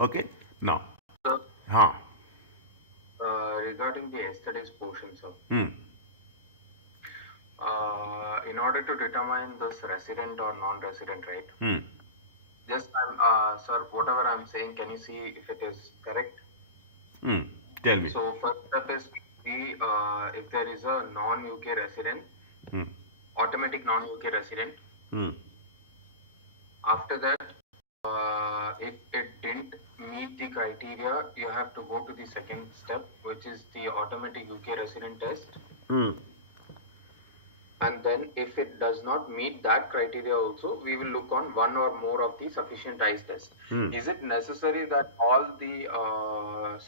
Okay. Now, Sir, huh. regarding the yesterday's portion, sir, Hmm. in order to determine this resident or non-resident, right? Hmm. Just, sir, whatever I'm saying, can you see if it is correct? Hmm. Tell me. So, first step is if there is a non-UK resident, Hmm. automatic non-UK resident. Hmm. After that, if it didn't meet the criteria, you have to go to the second step, which is the automatic UK resident test. Hmm. And then if it does not meet that criteria also, we will look on one or more of the sufficient eyes test. Hmm. Is it necessary that all the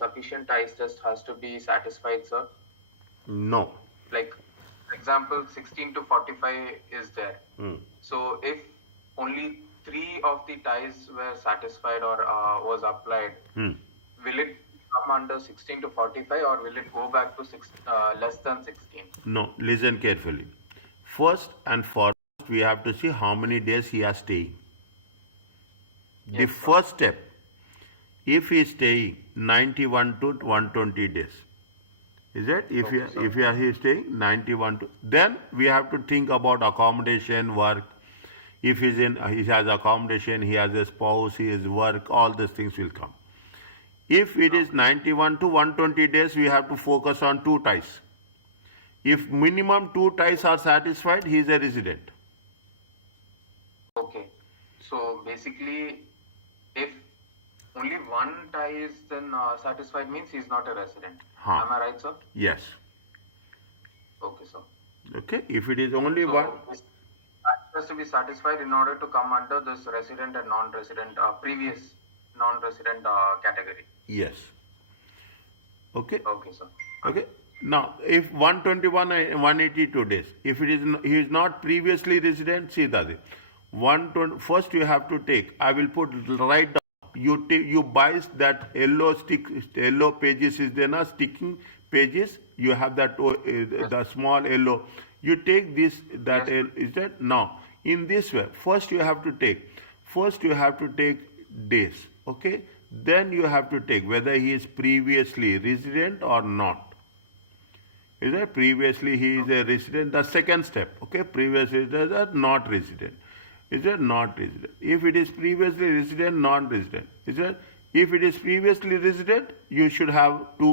sufficient eyes test has to be satisfied, sir? No. Like, for example, 16 to 45 is there. Hmm. So if only 3 of the ties were satisfied or was applied, Hmm. will it come under 16 to 45 or will it go back to less than 16? No. Listen carefully. First and foremost, we have to see how many days he has staying. The Yes, sir. first step, if he is staying 91 to 120 days, is it? If Okay, sir. he is staying 91 to, then we have to think about accommodation, work. If he has accommodation, he has a spouse, he has work, all these things will come. If it is 91 to 120 days, we have to focus on two ties. If minimum two ties are satisfied, he is a resident. Okay. So basically, if only one tie is then satisfied means he's not a resident. Huh. Am I right, sir? Yes. Okay, sir. Okay. If it is only So one, this has to be satisfied in order to come under this resident and non-resident, previous non-resident category. yes. Okay. Okay, sir. Okay. Now, if 121 and 182 days, if it is he is not previously resident, see that 120. First, you have to take. I will put right down. You buy that yellow pages is there na sticking pages. You have that the small yellow. You take this that Yes. is that now in this way. First, you have to take. First, you have to take days. Okay. Then you have to take whether he is previously resident or not. Is that previously he is a resident? The second step, okay? Previously is that not resident. Is that not resident? If it is previously resident, non-resident. Is that if it is previously resident, you should have to,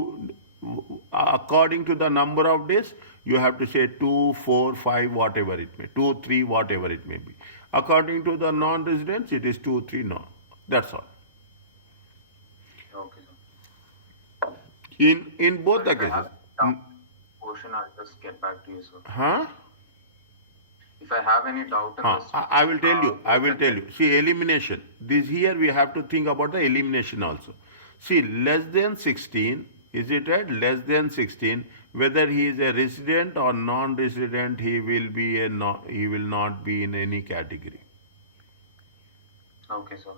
according to the number of days, you have to say 2, 4, 5, whatever it may, 2, 3, whatever it may be. According to the non-residents, it is 2, 3, no. That's all. Okay, sir. In both the If I cases. have doubt portion, I'll just get back to you, sir. Huh? If I have any doubt in this, I will tell you. I will tell you. See, elimination. This here we have to think about the elimination also. See, less than 16, is it right? Less than 16, whether he is a resident or non-resident, he will be he will not be in any category. okay, sir.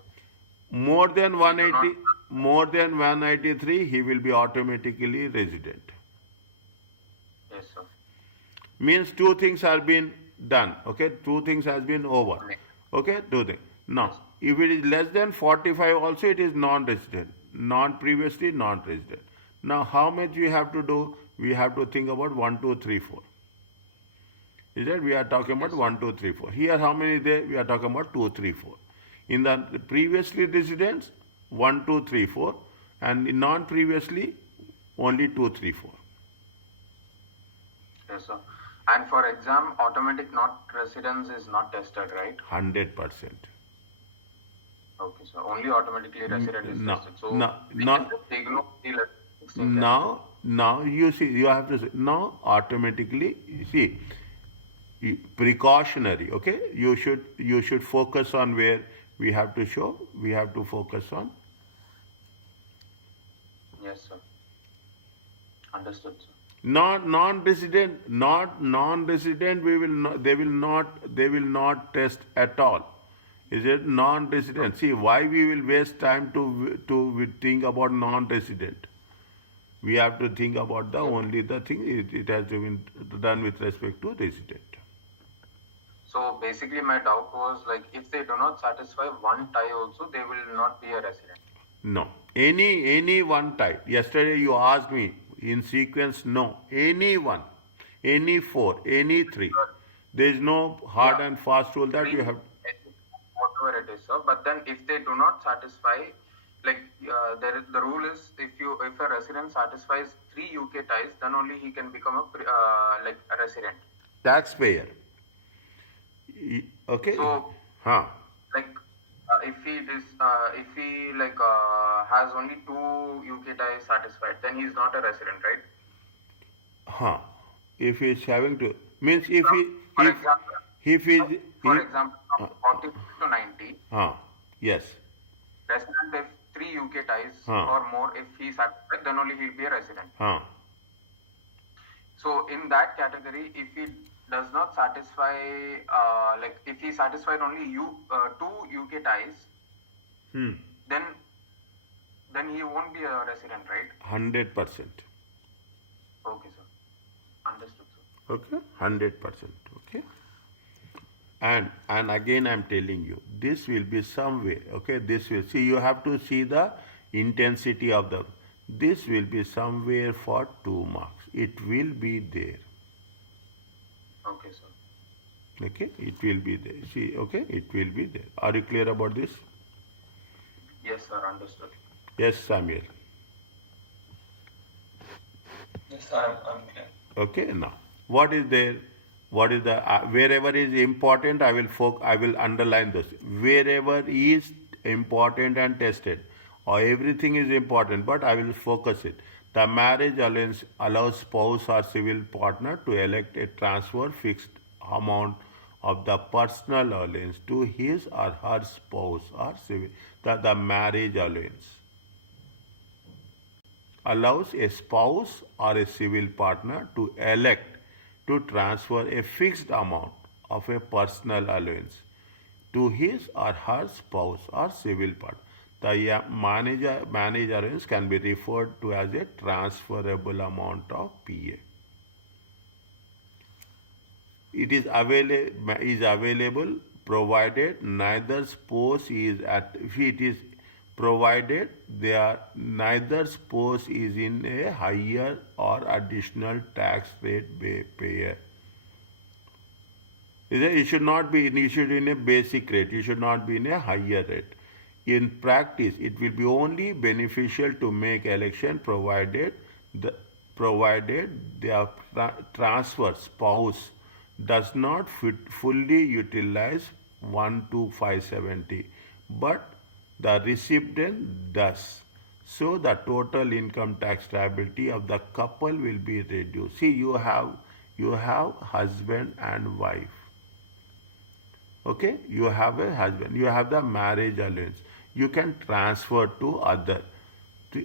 More than 180, more than 183, he will be automatically resident. Yes, sir. Means two things have been done. Okay, two things has been over. Okay, two things. Now, if it is less than 45, also it is non-resident, non-previously non-resident. Now, how much we have to do? We have to think about 1, 2, 3, 4. Is that we are talking about 1, 2, 3, 4. Here, how many there? We are talking about 2, 3, 4. In the previously residents, 1, 2, 3, 4, and in non-previously, only 2, 3, 4. Yes, sir. And for exam, automatic not residence is not tested, right? 100%. Okay, sir. Only automatically resident is No, tested. So no, we no. can just ignore the 16 Now you see, you have to say, now automatically, you see, precautionary, okay? You should focus on where we have to show, we have to focus on. Yes, sir. Understood, sir. Non-resident, we will not, they will not test at all. Is it non-resident? See, why we will waste time to think about non-resident? We have to think about the only the thing, it has been done with respect to resident. So basically my doubt was like if they do not satisfy one tie also, they will not be a resident. No. Any one type. Yesterday you asked me in sequence. No. Any one, any four, any three. There is no hard Yeah, and fast rule that you three, have. whatever it is, sir. But then if they do not satisfy, like the rule is, if a resident satisfies three UK ties, then only he can become like a resident. Taxpayer. Okay. So Huh. like if he like has only two UK ties satisfied, then he's not a resident, right? Huh. If he is having to means if From, he for if example, if he is for if, example, from 40 to 90, huh. Yes. resident if three UK ties Huh. or more, if he's satisfied, then only he'll be a resident. Huh. So in that category, if he does not satisfy, like if he satisfied only two UK ties, Hmm. then he won't be a resident, right? 100%. Okay, sir. Understood, sir. Okay. 100%. Okay. And again I'm telling you, this will be some way. Okay. This will see, you have to see the intensity of the. This will be somewhere for 2 marks. It will be there. Okay, sir. Okay. It will be there. See. Okay. It will be there. Are you clear about this? Yes, sir. Understood. Yes, Samuel. Yes, I'm clear. Okay. Now, what is there? What is the wherever is important? I will underline this. Wherever is important and tested, or everything is important, but I will focus it. The marriage alliance allows spouse or civil partner to elect a transfer fixed amount of the personal alliance to his or her spouse or civil. The marriage alliance allows a spouse or a civil partner to elect to transfer a fixed amount of a personal allowance to his or her spouse or civil partner. The manage allowance can be referred to as a transferable amount of PA. It is available provided neither spouse is at if it is provided neither spouse is in a higher or additional tax rate payer. You should not be issued in a basic rate. You should not be in a higher rate. In practice, it will be only beneficial to make election provided the transfer spouse does not fully utilize 1 to 570, but the recipient does. So the total income tax liability of the couple will be reduced. See, you have husband and wife. Okay, you have a husband, you have the marriage allowance. You can transfer to other.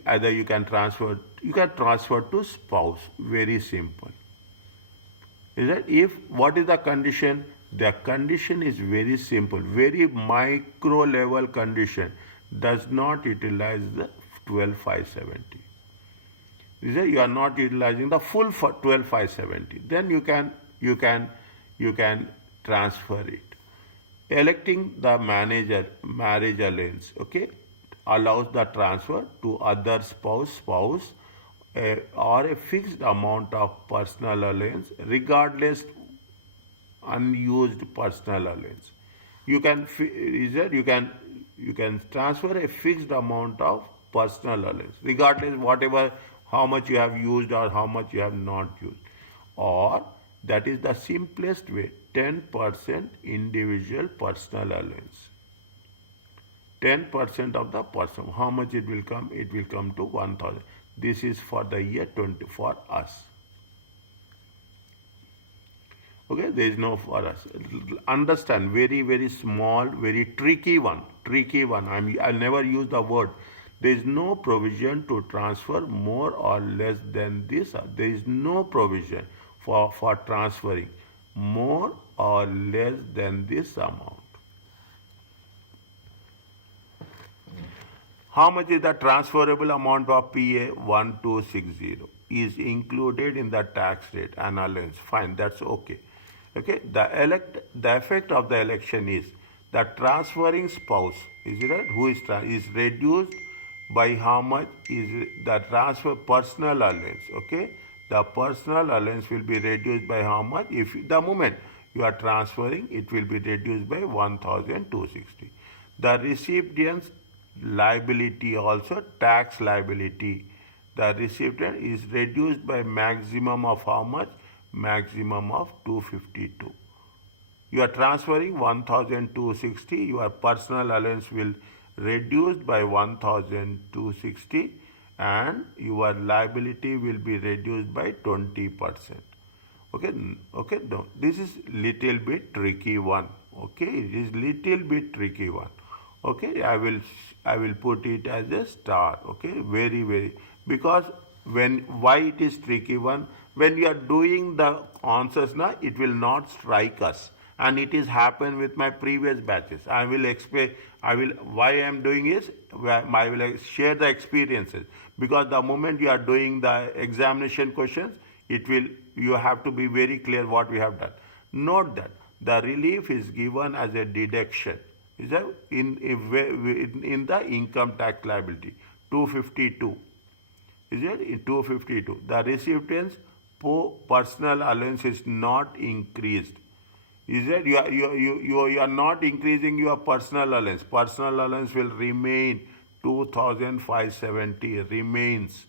Either you can transfer to spouse. Very simple. Is that if what is the condition? The condition is very simple, very micro level condition. Does not utilize the 12,570. Is that you are not utilizing the full 12,570. Then you can transfer it. Electing the marriage allowance, okay, allows the transfer to other spouse or a fixed amount of personal allowance, regardless unused personal allowance. You can transfer a fixed amount of personal allowance, regardless whatever how much you have used or how much you have not used, or that is the simplest way. 10% individual personal allowance. 10% of the person. How much it will come? It will come to 1,000. This is for the year 20 for us. Okay, there is no for us. Understand, very, very small, very tricky one. I'll never use the word. There is no provision to transfer more or less than this. There is no provision for transferring more or less than this amount. How much is the transferable amount of PA 1260 is included in the tax rate and allowance? Fine, that's okay. Okay, the effect of the election is the transferring spouse is reduced by how much is the transfer personal allowance, okay? The personal allowance will be reduced by how much? If the moment you are transferring, it will be reduced by 1,260. The recipient's liability also, tax liability, the recipient is reduced by maximum of how much? Maximum of 252. You are transferring 1,260, your personal allowance will reduced by 1,260 and your liability will be reduced by 20%. Okay, okay, no, this is little bit tricky one. Okay, it is little bit tricky one. Okay, I will put it as a star. Okay, very because when why it is tricky one, when you are doing the answers now, it will not strike us, and it is happened with my previous batches. I will explain. I will why I am doing is I will share the experiences, because the moment you are doing the examination questions, it will you have to be very clear what we have done. Note that the relief is given as a deduction. Is that in the income tax liability 252? Is it in 252? The recipient's personal allowance is not increased. Is it you are not increasing your personal allowance? Personal allowance will remain 2,570 remains.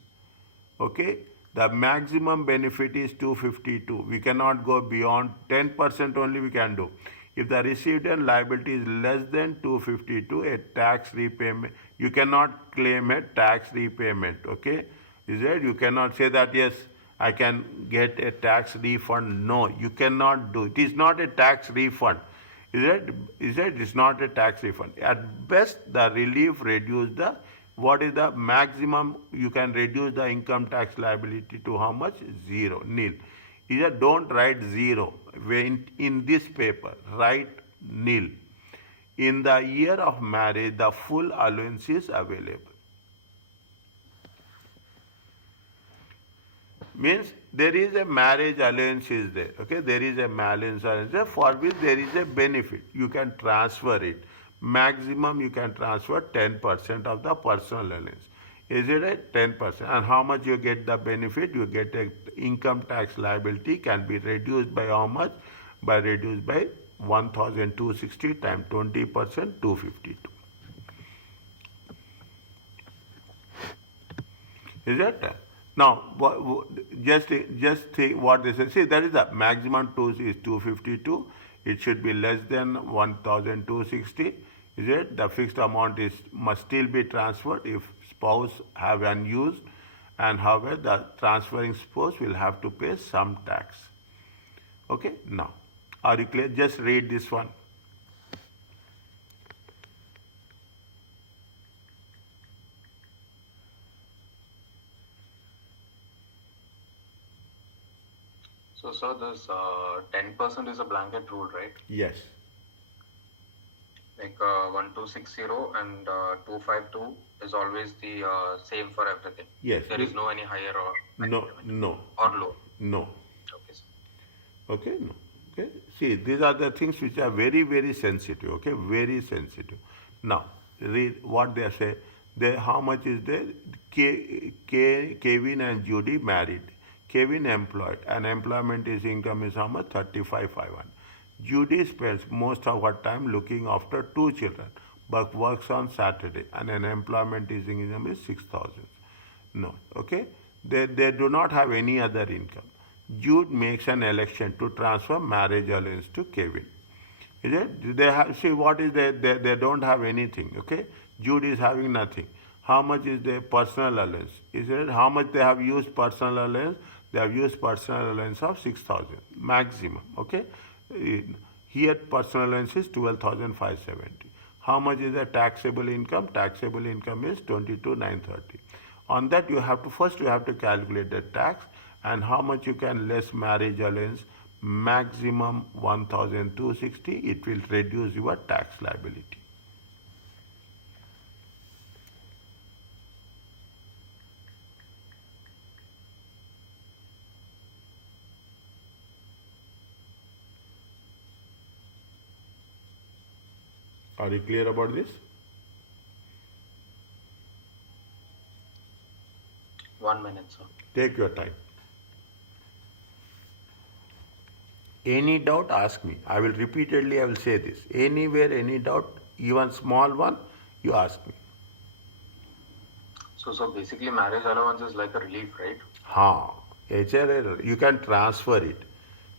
Okay, the maximum benefit is 252. We cannot go beyond 10% only we can do. If the recipient liability is less than 252, a tax repayment, you cannot claim a tax repayment. Okay, is it? You cannot say that yes, I can get a tax refund. No, you cannot do. It is not a tax refund. Is it? Is it? It's not a tax refund. At best, the relief reduce the what is the maximum you can reduce the income tax liability to how much? Zero, nil. Is that don't write zero in this paper, write nil. In the year of marriage, the full allowance is available. Means there is a marriage allowance is there. Okay, there is a marriage allowance there for which there is a benefit. You can transfer it. Maximum you can transfer 10% of the personal allowance. Is it a 10%? And how much you get the benefit? You get a income tax liability can be reduced by how much? By reduced by 1,260 times 20%, 252. Is it? Now, just think what they say. See, that is the maximum is 252. It should be less than 1,260. Is it? The fixed amount is must still be transferred if spouse have unused, and however the transferring spouse will have to pay some tax. Okay. Now, are you clear? Just read this one. So, sir, this 10% is a blanket rule, right? Yes. Like 1260 and 252 is always the same for everything. Yes. There is no any higher or No. or low. No. Okay, sir. Okay, no. Okay. See, these are the things which are very sensitive. Okay, very sensitive. Now, read what they say. How much is there? Kevin and Judy married. Kevin employed, and employment is income is how much? 35,500. Judy spends most of her time looking after two children, but works on Saturday, and an employment is income is 6,000. No, okay. They do not have any other income. Jude makes an election to transfer marriage allowance to Kevin. Is it? They have see what is they don't have anything. Okay, Jude is having nothing. How much is their personal allowance? Is it how much they have used personal allowance? They have used personal allowance of 6,000 maximum. Okay, here personal allowance is 12,570. How much is the taxable income? Taxable income is 22,930. On that you have to first you have to calculate the tax and how much you can less marriage allowance, maximum 1,260. It will reduce your tax liability. Are you clear about this? 1 minute, sir. Take your time. Any doubt, ask me. I will say this. Anywhere, any doubt, even small one, you ask me. So basically marriage allowance is like a relief, right? Ha, HRA, you can transfer it.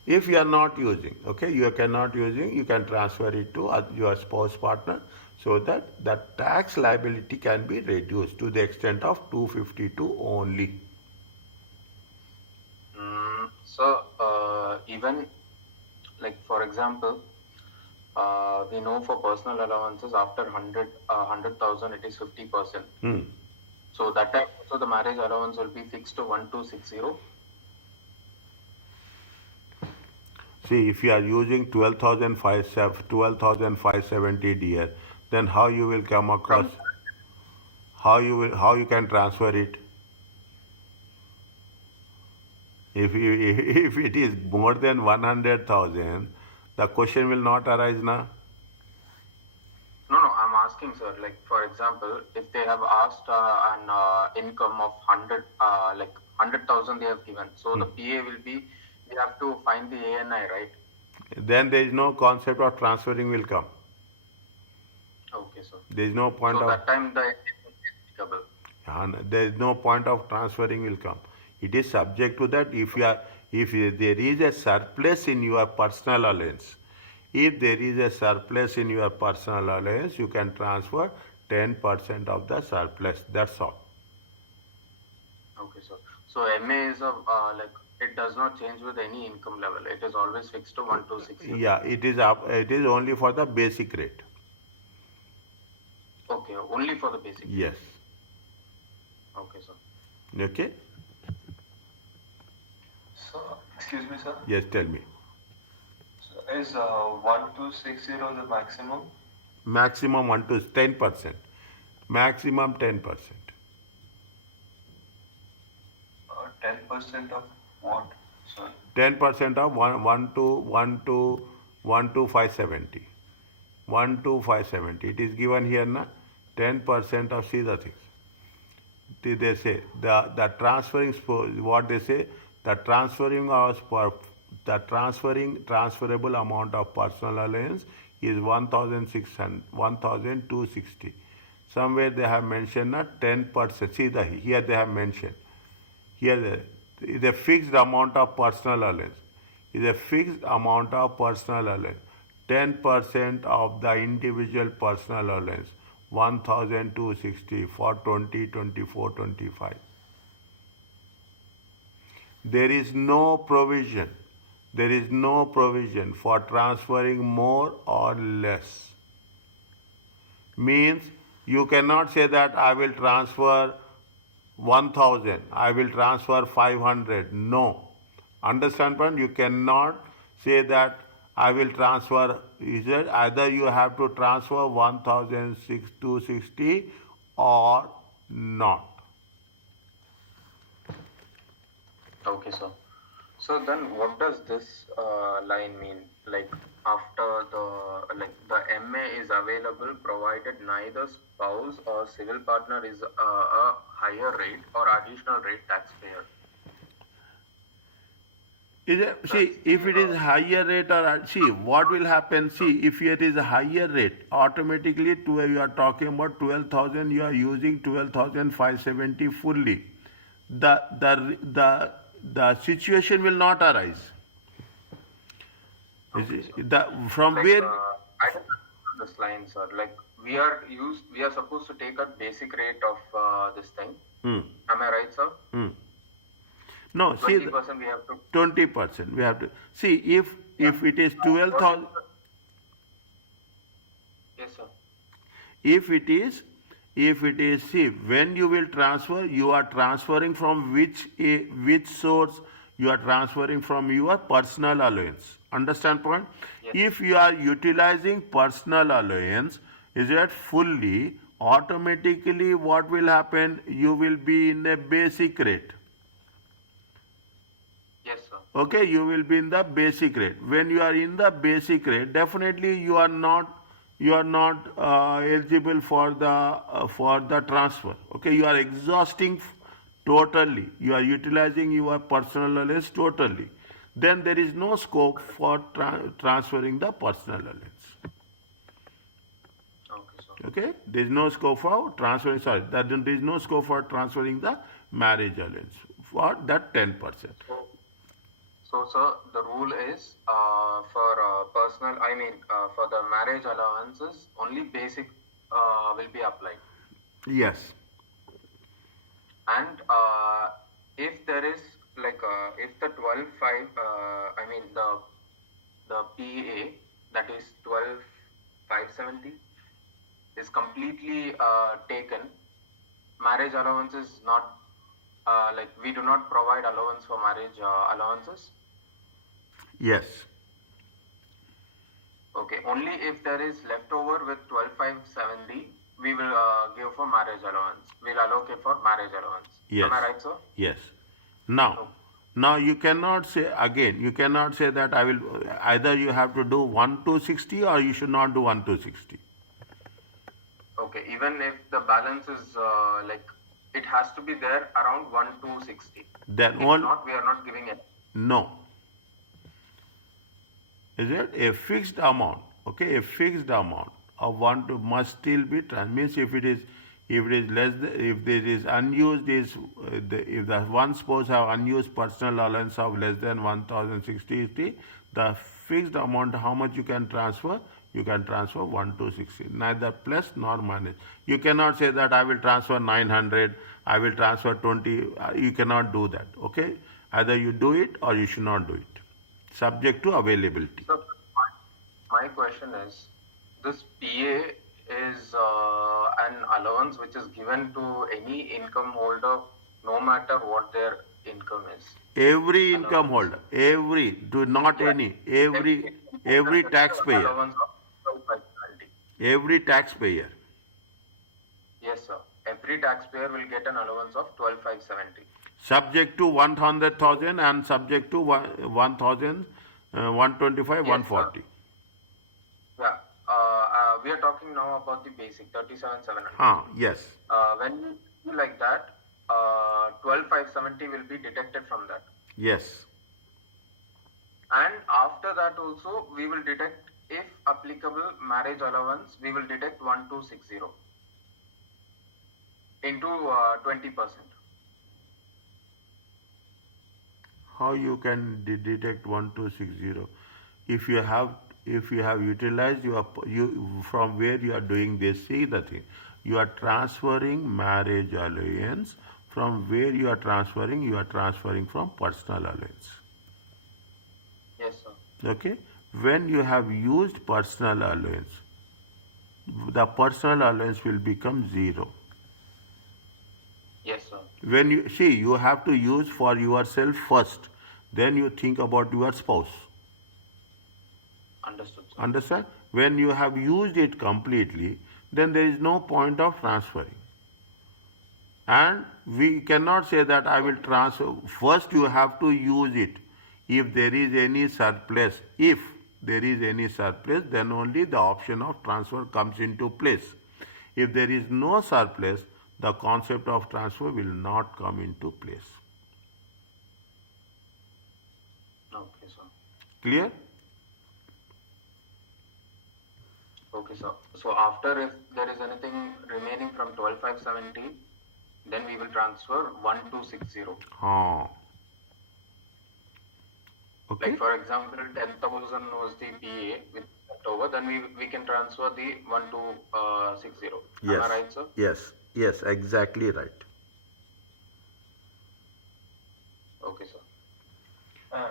If you are not using, okay, you cannot using, you can transfer it to your spouse partner so that the tax liability can be reduced to the extent of 252 only. So even like for example, we know for personal allowances after 100,000 it is 50%. So that time also the marriage allowance will be fixed to 1260. See, if you are using 12,570 dear, then how you will come across, how you can transfer it? If if it is more than 100,000, the question will not arise now. No, I'm asking, sir. Like, for example, if they have asked an income of 100,000 they have given, so the PA will be, we have to find the ANI, right? Then there is no concept of transferring will come. Okay, sir. There is no point So of that time the income is applicable. there is no point of transferring will come. It is subject to that if there is a surplus in your personal allowance. If there is a surplus in your personal allowance, you can transfer 10% of the surplus. That's all. Okay, sir. So MA is a like it does not change with any income level. It is always fixed to 1260. Yeah, it is up. It is only for the basic rate. Okay, only for the basic. Yes. Okay, sir. Okay. So, excuse me, sir. Yes. Tell me. So, is 1260 the maximum? Maximum 1 to 10%. Maximum 10%. 10% of what? Sorry. 10% of 1 to 570. 1 to 570. It is given here, na? 10% of, see the things. They say the transferring, what they say, the transferable amount of personal allowance is 1,260. Somewhere they have mentioned 10%. See here they have mentioned. Here is a fixed amount of personal allowance. Is a fixed amount of personal allowance. 10% of the individual personal allowance. 1,260 for 20, 24, 25. There is no provision. There is no provision for transferring more or less. Means you cannot say that I will transfer 1,000, I will transfer 500. No. Understand, point? You cannot say that I will transfer. Either you have to transfer 1,260 or not. Okay, sir. So then, what does this line mean? Like after the MA is available, provided neither spouse or civil partner is a higher rate or additional rate taxpayer. See, if it is higher rate or see what will happen. See, if it is a higher rate, automatically you are talking about 12,000. You are using 12,570 fully. The situation will not arise. From Like, where? I don't understand this line, sir. Like we are supposed to take a basic rate of this thing. Am I right, sir? No, see, 20% we have to. 20% we have to see if it is 12,000. Yes, sir. If it is, see, when you will transfer, you are transferring from which source? You are transferring from your personal allowance. Understand point? Yes. If you are utilizing personal allowance, is it fully, automatically what will happen? You will be in a basic rate. Yes, sir. Okay, you will be in the basic rate. When you are in the basic rate, definitely you are not eligible for the transfer. Okay, you are exhausting totally, you are utilizing your personal allowance totally, then there is no scope for transferring the personal allowance. Okay, sir. Okay, there is no scope for transferring. Sorry, there is no scope for transferring the marriage allowance for that 10%. So, sir, the rule is for personal, for the marriage allowances, only basic will be applied. Yes, And if there is if the 12.5, the PA, that is 12,570, is completely taken, marriage allowance is not we do not provide allowance for marriage allowances. yes, Okay, only if there is leftover with 12,570, we will give for marriage allowance. We'll allocate for marriage allowance. yes, Am I right, sir? yes. Now, Okay. now you cannot say again. You cannot say that I will. Either you have to do 1 to 60 or you should not do 1 to 60. Okay, even if the balance is it has to be there around 1 to 60. Then If all not, we are not giving it. no. Is it a fixed amount? Okay, a fixed amount of one to must still be means if it is less if there is unused if the one spouse have unused personal allowance of less than 1,060, the fixed amount how much you can transfer, you can transfer 1 to 60, neither plus nor minus. You cannot say that I will transfer 900, I will transfer 20. You cannot do that. Okay, either you do it or you should not do it, subject to availability. So, my question is, this PA is an allowance which is given to any income holder, no matter what their income is. Every income holder, every, do not any, every taxpayer, Allowance of 12,570. every taxpayer. Yes, sir. Every taxpayer will get an allowance of 12,570. Subject to 100,000 and subject to 1,000, 125, Yes, 140. Yeah. We are talking now about the basic 37,700. Yes, When you do like that, 12,570 will be deducted from that. yes, And after that also, we will deduct, if applicable marriage allowance, we will deduct 1,260 into 20%. how you can detect 1,260 if you have utilized you from where you are doing this. See the thing, you are transferring marriage allowance. From where you are transferring from personal allowance. Yes, sir. Okay, when you have used personal allowance, the personal allowance will become 0. Yes, sir. When you see, you have to use for yourself first, then you think about your spouse. Understood, sir. Understand? When you have used it completely, then there is no point of transferring. And we cannot say that I will transfer. First, you have to use it. If there is any surplus, then only the option of transfer comes into place. If there is no surplus, the concept of transfer will not come into place. Okay, sir. Clear? Okay, sir. So after, if there is anything remaining from 12,570, then we will transfer 1,260. Okay. Like for example, 10,000 was the PA with leftover, then we can transfer the 1,260. Yes. Am I right, sir? Yes. Yes. Exactly right. Okay, sir.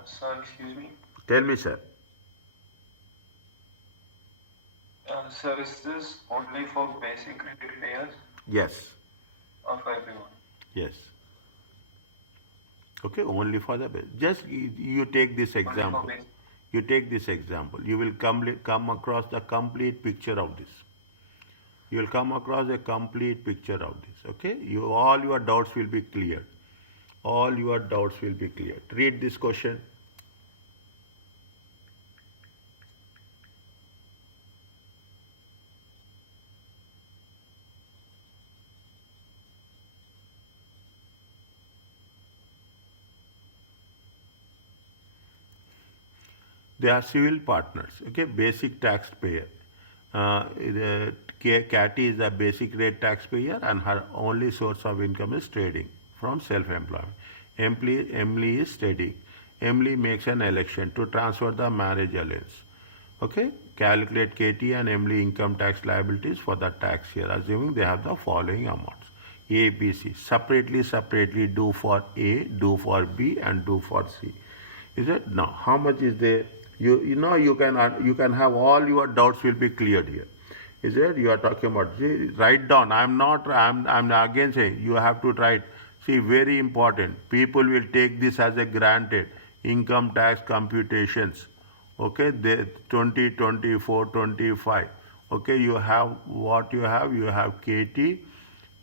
Sir, excuse me. Tell me, sir. Sir, is this only for basic credit payers Yes. or for everyone? Yes. Okay, only for the base. Just you take this example. basic. You take this example. You will come across the complete picture of this. You will come across a complete picture of this. Okay, all your doubts will be cleared. All your doubts will be cleared. Read this question. They are civil partners, okay, basic taxpayer. Catty is a basic rate taxpayer and her only source of income is trading from self-employment. Emily is studying. Emily makes an election to transfer the marriage allowance. Okay, calculate Katie and Emily income tax liabilities for the tax year, assuming they have the following amounts. A, B, C. Separately do for A, do for B, and do for C. Is it? Now, how much is there? You can have all your doubts will be cleared here. Is it? You are talking about. See, write down. I'm again saying you have to write. See, very important. People will take this as a granted income tax computations. Okay, they 20, 24, 25. Okay, you have what you have. You have Katie,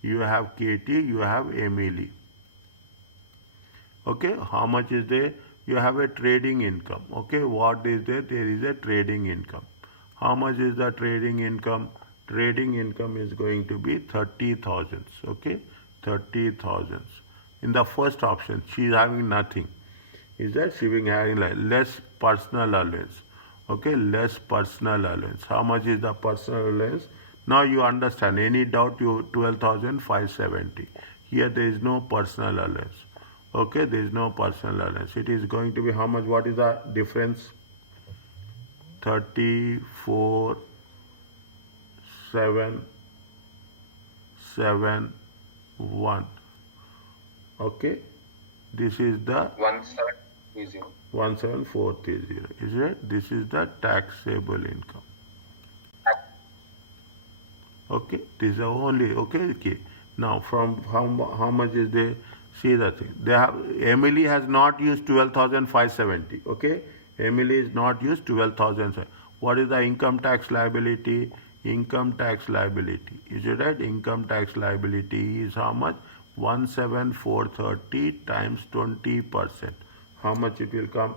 you have Emily. Okay, how much is there? You have a trading income. Okay, what is there? There is a trading income. How much is the trading income? Trading income is going to be 30,000. Okay, 30,000. In the first option, she is having nothing. Is that she being having like less personal allowance? Okay, less personal allowance. How much is the personal allowance? Now you understand. Any doubt? You 12,570. Here there is no personal allowance. Okay, there is no personal allowance. It is going to be how much? What is the difference? 34, 7, 7, 1. Okay, this is the 1730. 17430. Is it? This is the taxable income. Okay, this is the only. Okay. Now, from how much is they? See the thing. They have Emily has not used 12,570. Okay, Emily is not used 12,000. What is the income tax liability? Income tax liability. Is it right? Income tax liability is how much? 17430 times 20%. How much it will come?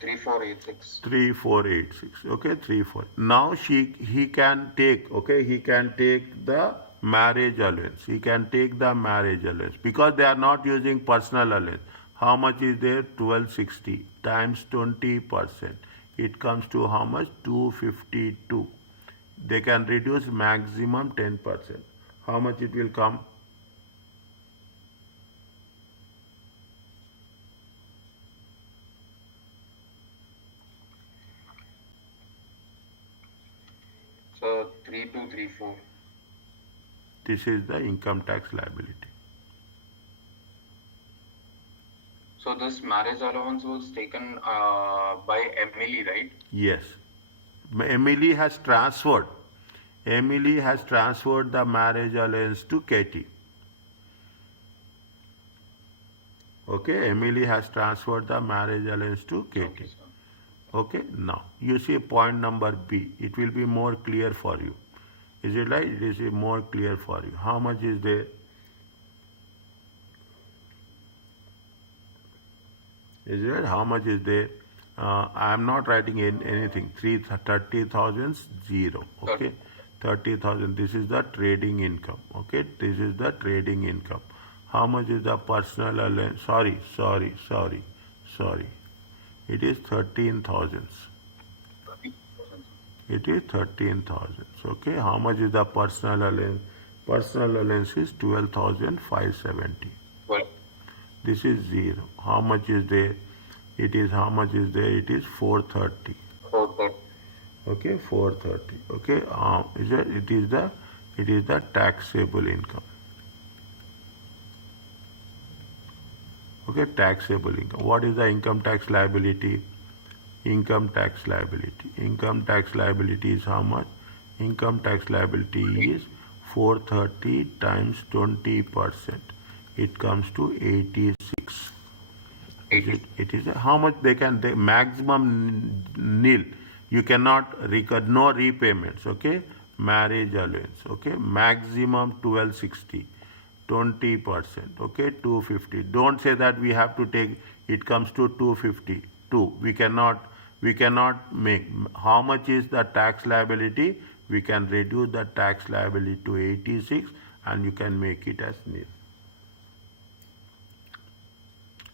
3486. 3486. Okay, 34. Now he can take. Okay, he can take the marriage allowance. He can take the marriage allowance because they are not using personal allowance. How much is there? 1260 times 20%. It comes to how much? 252. They can reduce maximum 10%. How much it will come? So 3234. This is the income tax liability. So this marriage allowance was taken by Emily, right? Yes. Emily has transferred. Emily has transferred the marriage allowance to Katie. Okay, Emily has transferred the marriage allowance to Katie. Okay, sir. Okay, now you see point number B. It will be more clear for you. Is it right? It is more clear for you. How much is there? Is it right? How much is there? I am not writing in anything. 30,000 0. Okay, 30,000. This is the trading income. Okay, this is the trading income. How much is the personal allowance? Sorry. It is 13,000. It is 13,000. Okay, how much is the personal allowance? Personal allowance is 12,570. Well, This is 0. How much is there? It is how much is there? It is 430. 430. Okay, 430. Okay, it is the taxable income. Okay, taxable income. What is the income tax liability? Income tax liability. Income tax liability is how much? Income tax liability is 430 times 20%. It comes to 86. It is how much they maximum nil. You cannot record no repayments. Okay, marriage allowance. Okay, maximum 1260. 20%. Okay, 250. Don't say that we have to take. It comes to 252. We cannot make. How much is the tax liability? We can reduce the tax liability to 86, and you can make it as nil.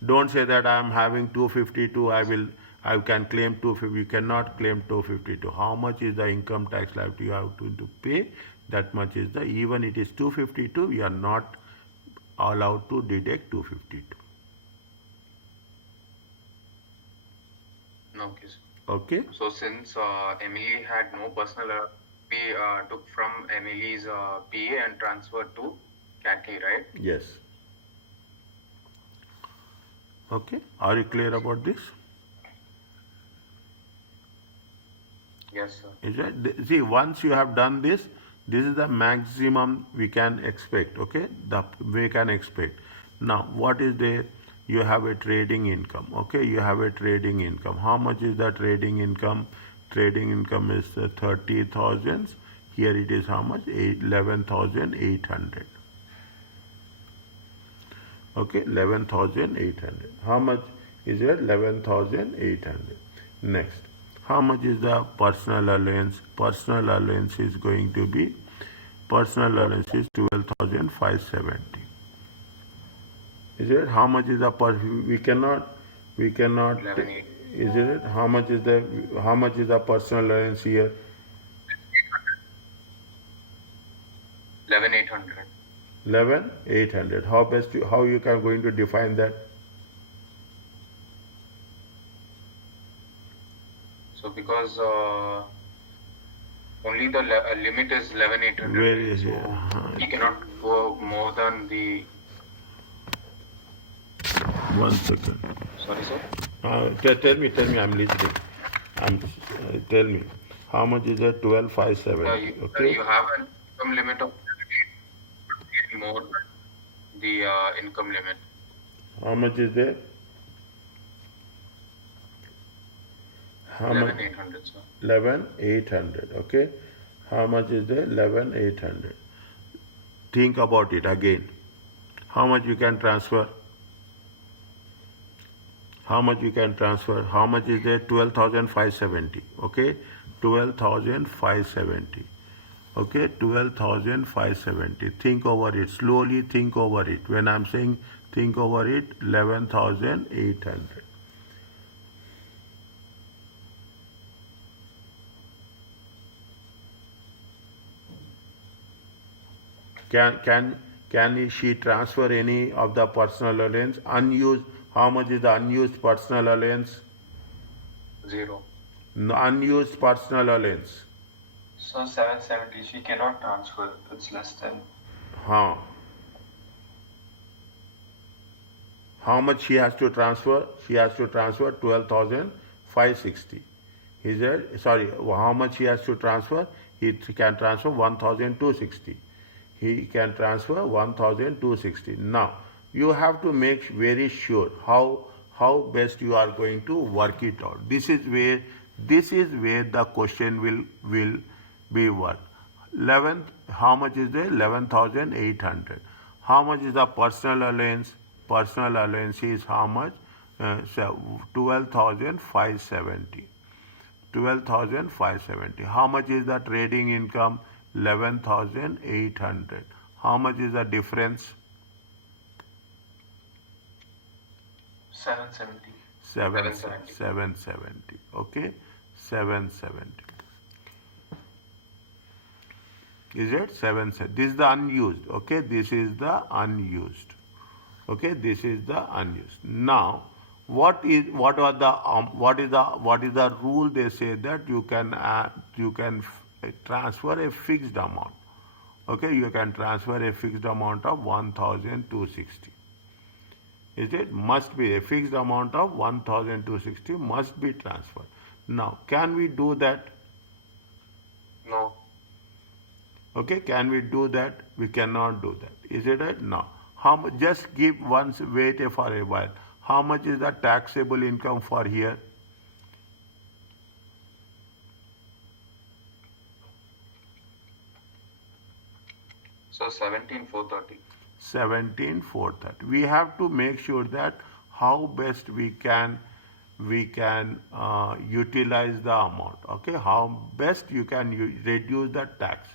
Don't say that I am having 252, I can claim 250. You cannot claim 252. How much is the income tax liability you have to pay? That much is the, even it is 252, we are not allowed to deduct 252. Okay, sir. Okay? So since Emily had no personal, we took from Emily's PA and transferred to Kathy, right? Yes. Okay? Are you clear about this? Yes, sir. Is it? See, once you have done this, this is the maximum we can expect. Okay, the we can expect. Now, what is there? You have a trading income. Okay, you have a trading income. How much is the trading income? Trading income is 30,000. Here it is how much? 11,800. Okay, 11,800. How much is it? 11,800. Next, how much is the personal allowance? Personal allowance is going to be, personal allowance is 12,570. Is it? How much is the we cannot 11,800. is it? How much is the personal allowance here? 11,800. 11,800. How best how you can going to define that? So because only the limit is 11,800, Where is so here? we cannot go more than the. 1 second. Sorry, sir. Tell me, I'm listening. Tell me, how much is it? 12,570. Okay. You have an income limit of more than the income limit. How much is there? How much? 11,800, sir. 11,800. Okay. How much is there? 11,800. Think about it again. How much you can transfer? How much you can transfer? How much is there? 12,570. Okay. 12,570. Okay, 12,570. Think over it. Slowly think over it. When I'm saying think over it, 11,800. Can she transfer any of the personal allowance? Unused, how much is the unused personal allowance? 0. No, unused personal allowance. So 770, she cannot transfer. It's less than. How much she has to transfer? She has to transfer 12,560. He said, sorry, how much he has to transfer? He can transfer 1,260. He can transfer 1,260. Now, you have to make very sure how best you are going to work it out. This is where the question will be worked. 11th, how much is there? 11,800. How much is the personal allowance? Personal allowance is how much? 12,570. 12,570. How much is the trading income? 11,800. How much is the difference? 770. 770. Okay, 770. Is it 770? This is the unused. Okay, this is the unused. Okay, this is the unused. Now, what is the rule? They say that you can transfer a fixed amount. Okay, you can transfer a fixed amount of 1,260. Is it? Must be a fixed amount of 1,260 must be transferred. Now, can we do that? No. Okay, can we do that? We cannot do that. Is it right? No. How much? Just give once, wait for a while. How much is the taxable income for here? So 17,430. 17,430. We have to make sure that how best we can utilize the amount. Okay, how best you can reduce the tax.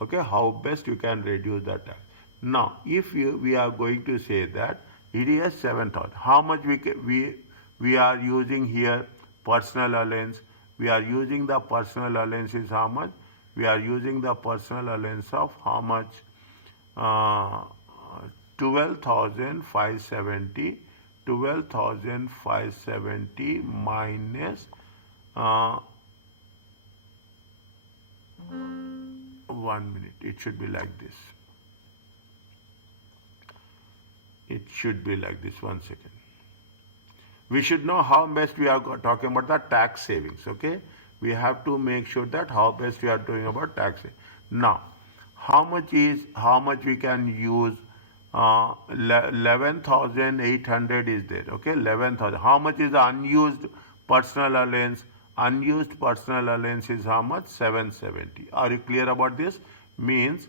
Okay, how best you can reduce the tax. Now, if we are going to say that It is 7,000. How much we are using here? Personal allowance. We are using the personal allowance is how much? We are using the personal allowance of how much? Uh, 12,570. 12,570 minus uh, 1 minute. It should be like this. It should be like this. 1 second. We should know how best we are talking about the tax savings. Okay, we have to make sure that how best we are doing about tax savings. Now, how much we can use? 11,800 is there. Okay, 11,000. How much is the unused personal allowance? Unused personal allowance is how much? 770. Are you clear about this? Means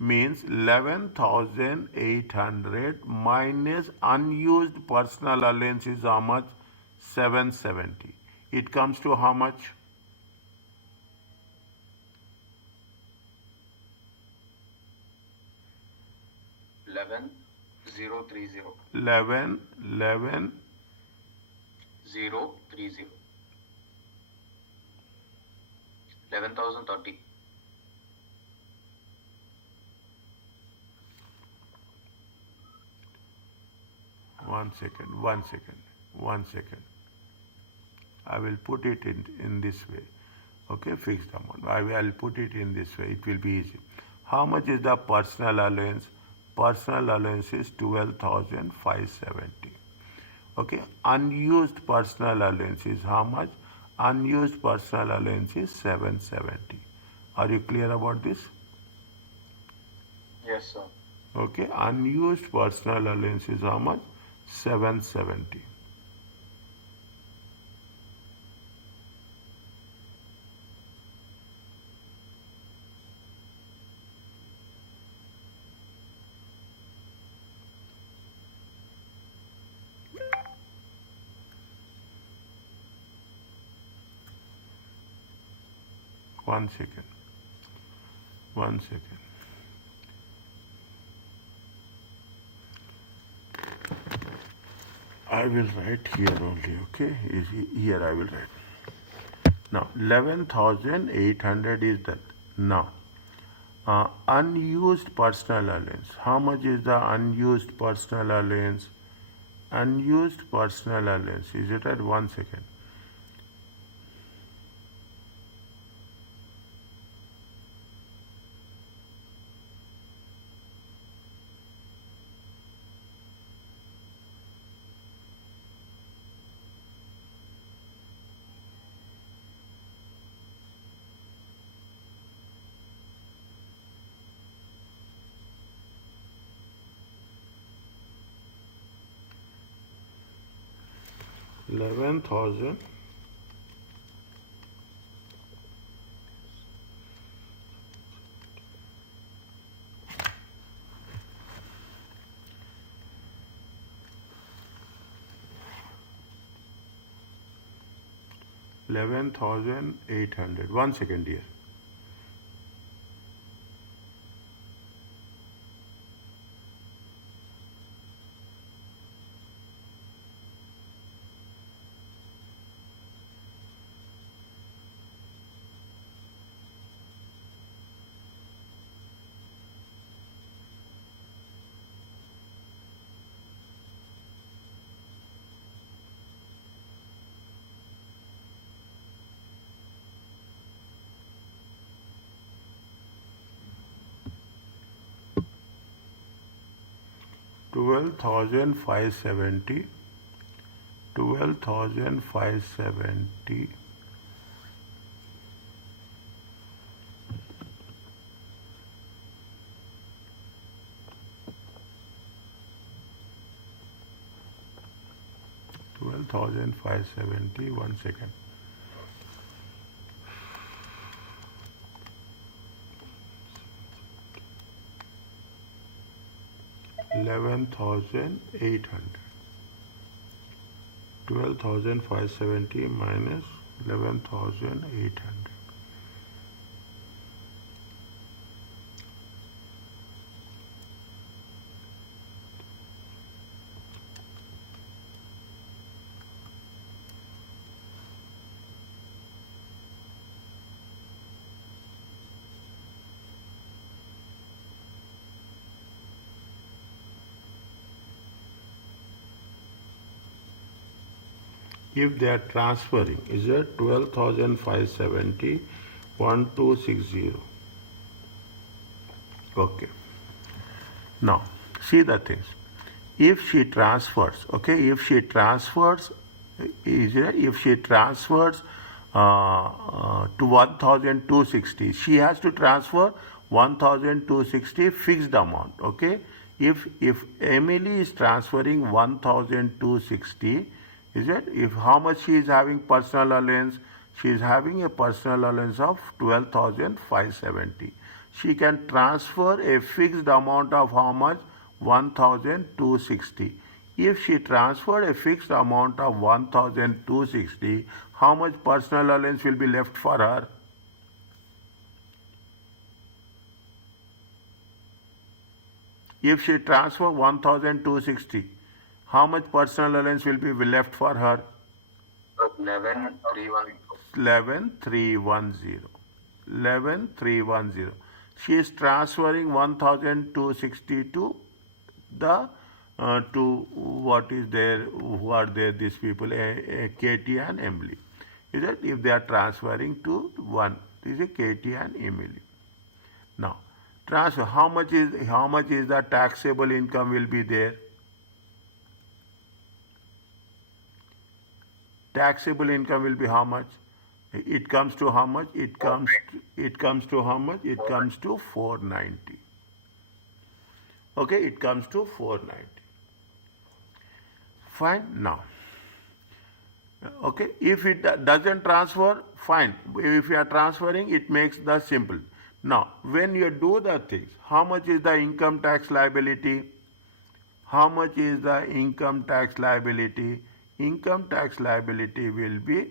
11,800 minus unused personal allowance is how much? 770. It comes to how much? 11,030. 11. 030. 11,030. One second. I will put it in this way. Okay, fixed amount. I'll put it in this way. It will be easy. How much is the personal allowance? Personal allowance is 12,570. Okay, unused personal allowance is how much? Unused personal allowance is 770. Are you clear about this? Yes, sir. Okay, unused personal allowance is how much? 770. One second. I will write here only, okay? Here I will write. Now, 11,800 is that. Now, unused personal allowance. How much is the unused personal allowance? Unused personal allowance. Is it at 1 second? 11,000. 11,800. 1 second, dear. $12,570. 12,570. $12,570. 1 second. 11,800. 12,570 minus 11,800. if they are transferring, is it 12,570, 1260. Okay. Now, see the things. If she transfers, okay, if she transfers, if she transfers to 1,260, she has to transfer 1,260 fixed amount, okay. If Emily is transferring 1,260, is it? If how much she is having personal allowance? She is having a personal allowance of 12,570. She can transfer a fixed amount of how much? 1,260. If she transferred a fixed amount of 1,260, how much personal allowance will be left for her? If she transfer 1,260, how much personal allowance will be left for her? 11,310. 11,310. 11,310. She is transferring 1,260 to the to what is there, who are there, these people, Katie and Emily. Is it? If they are transferring to one, this is Katie and Emily. Now, transfer, how much is the taxable income will be there? Taxable income will be how much? It comes to how much? It comes to how much? It comes to 490. Okay, it comes to 490. Fine. Now, okay, if it doesn't transfer, fine. If you are transferring, it makes the simple. Now, when you do the things, how much is the income tax liability? How much is the income tax liability? Income tax liability will be,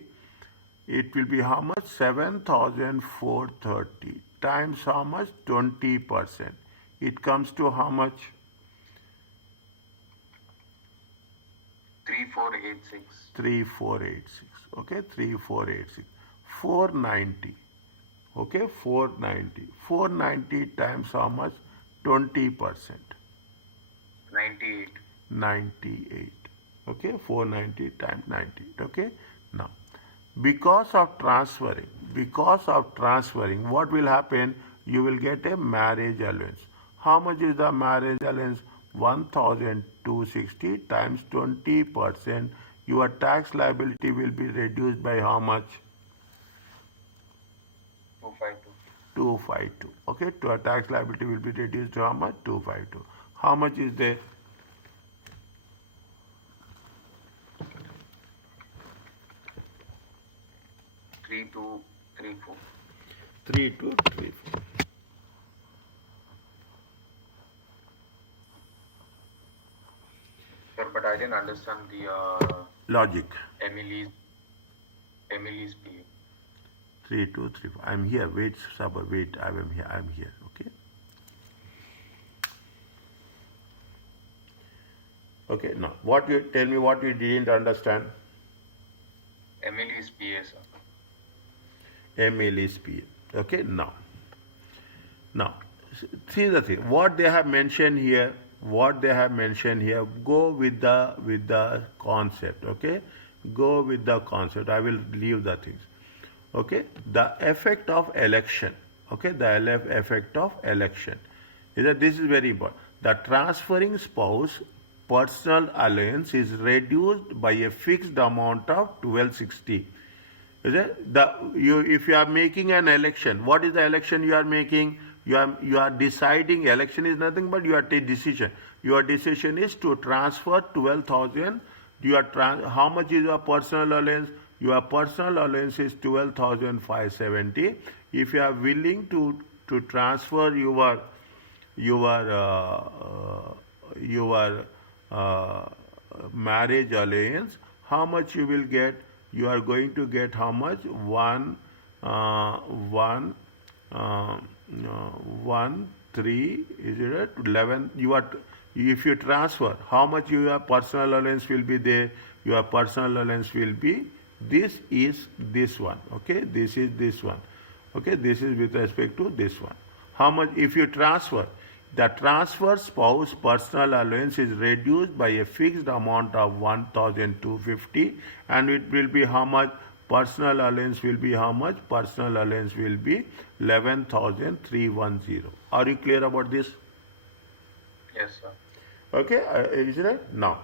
it will be how much? 7,430 times how much? 20%. It comes to how much? 3,486. 3,486. Okay, 3,486. 490. Okay, 490. 490 times how much? 20%. 98. 98. Okay, 490 times 90. Okay, now because of transferring, what will happen? You will get a marriage allowance. How much is the marriage allowance? 1,260 times 20%. Your tax liability will be reduced by how much? 252. 252. Okay, to a tax liability will be reduced to how much? 252. How much is there? 3,234. 3,234. Sir, but I didn't understand the Logic. Emily's PA. 3,234. I'm here. Wait, Sabha. Wait. I am here. I'm here. Okay. Okay. Now, what you tell me? What you didn't understand? Emily's PA, sir. Emily's PA. Okay. Now, see the thing. What they have mentioned here. Go with the concept. Okay. Go with the concept. I will leave the things. Okay, the effect of election. Okay, the effect of election is that this is very important. The transferring spouse personal allowance is reduced by a fixed amount of 1260. Is it? If you are making an election, what is the election you are making? You are deciding. Election is nothing but you are taking decision. Your decision is to transfer 12,000. How much is your personal allowance? Your personal allowance is 12,570. If you are willing to transfer your marriage allowance, how much you will get? You are going to get how much? 1,3 is it 11? If you transfer, how much your personal allowance will be there? Your personal allowance will be, this is this one. Okay, this is this one. Okay, this is with respect to this one. How much if you transfer? The transfer spouse personal allowance is reduced by a fixed amount of 1,250, and it will be how much? Personal allowance will be how much? Personal allowance will be 11,310. Are you clear about this? Yes, sir. Okay, is it right? Now,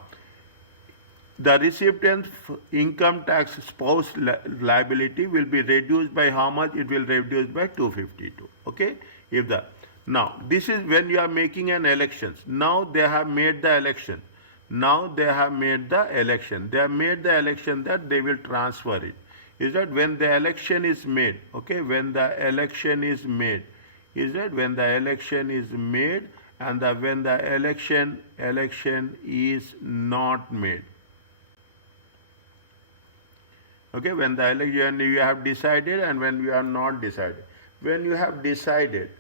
the recipient's income tax spouse liability will be reduced by how much? It will reduce by 252. Okay, if the now this is when you are making an election. Now they have made the election. Now they have made the election. They have made the election that they will transfer it. Is that when the election is made? Okay, when the election is made, is that when the election is made, and when the election is not made. Okay, when the election you have decided and when you have not decided. When you have decided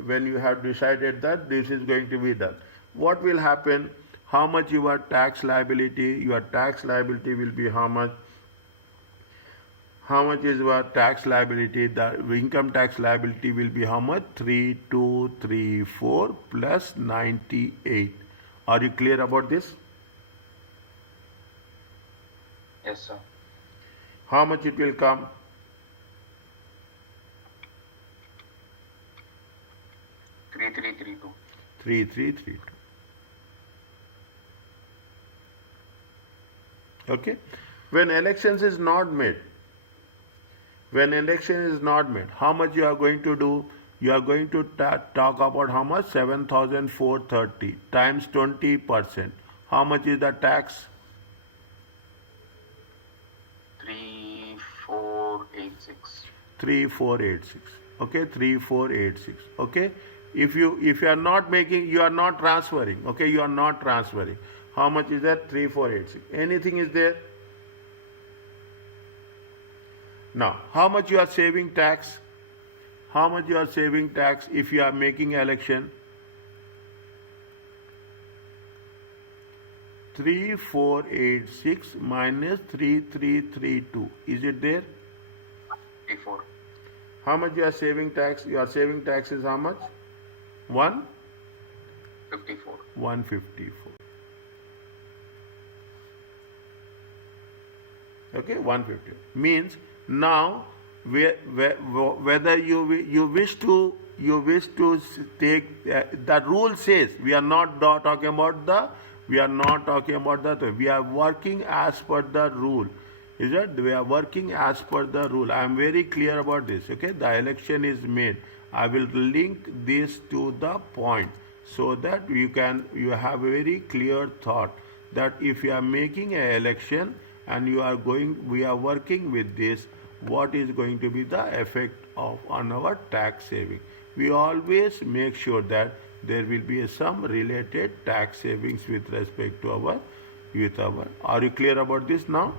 that this is going to be done, what will happen? How much your tax liability? Your tax liability will be how much? How much is your tax liability? The income tax liability will be how much? 3234 plus 98. Are you clear about this? Yes, sir. How much it will come? 3332. 3332. Okay. When elections is not made, how much you are going to do? You are going to talk about how much? 7,430 times 20%. How much is the tax? 3486. 3486. Okay, 3486. Okay. If you are not making, you are not transferring. Okay, you are not transferring. How much is that? 3486. Anything is there? Now, how much you are saving tax? How much you are saving tax if you are making election? 3486 minus 3332. Is it there? 54. How much you are saving tax? You are saving tax is how much? 54. 154. Okay, 150 means now whether you wish to take the rule says we are not talking about the we are working as per the rule. Is that we are working as per the rule? I am very clear about this. Okay, the election is made. I will link this to the point so that you have a very clear thought that if you are making an election and we are working with this, what is going to be the effect on our tax saving? We always make sure that there will be some related tax savings with respect to our. Are you clear about this now?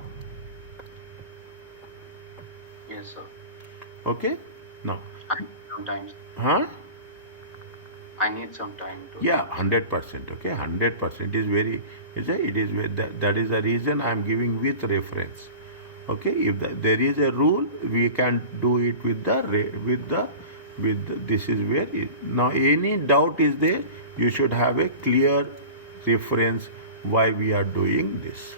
Yes, sir. Okay. Now. Sometimes. Huh? I need some time to. Yeah, 100%. Okay, 100% is very. That is the reason I am giving with reference. Okay, if there is a rule, we can do it with this is where now any doubt is there, you should have a clear reference why we are doing this.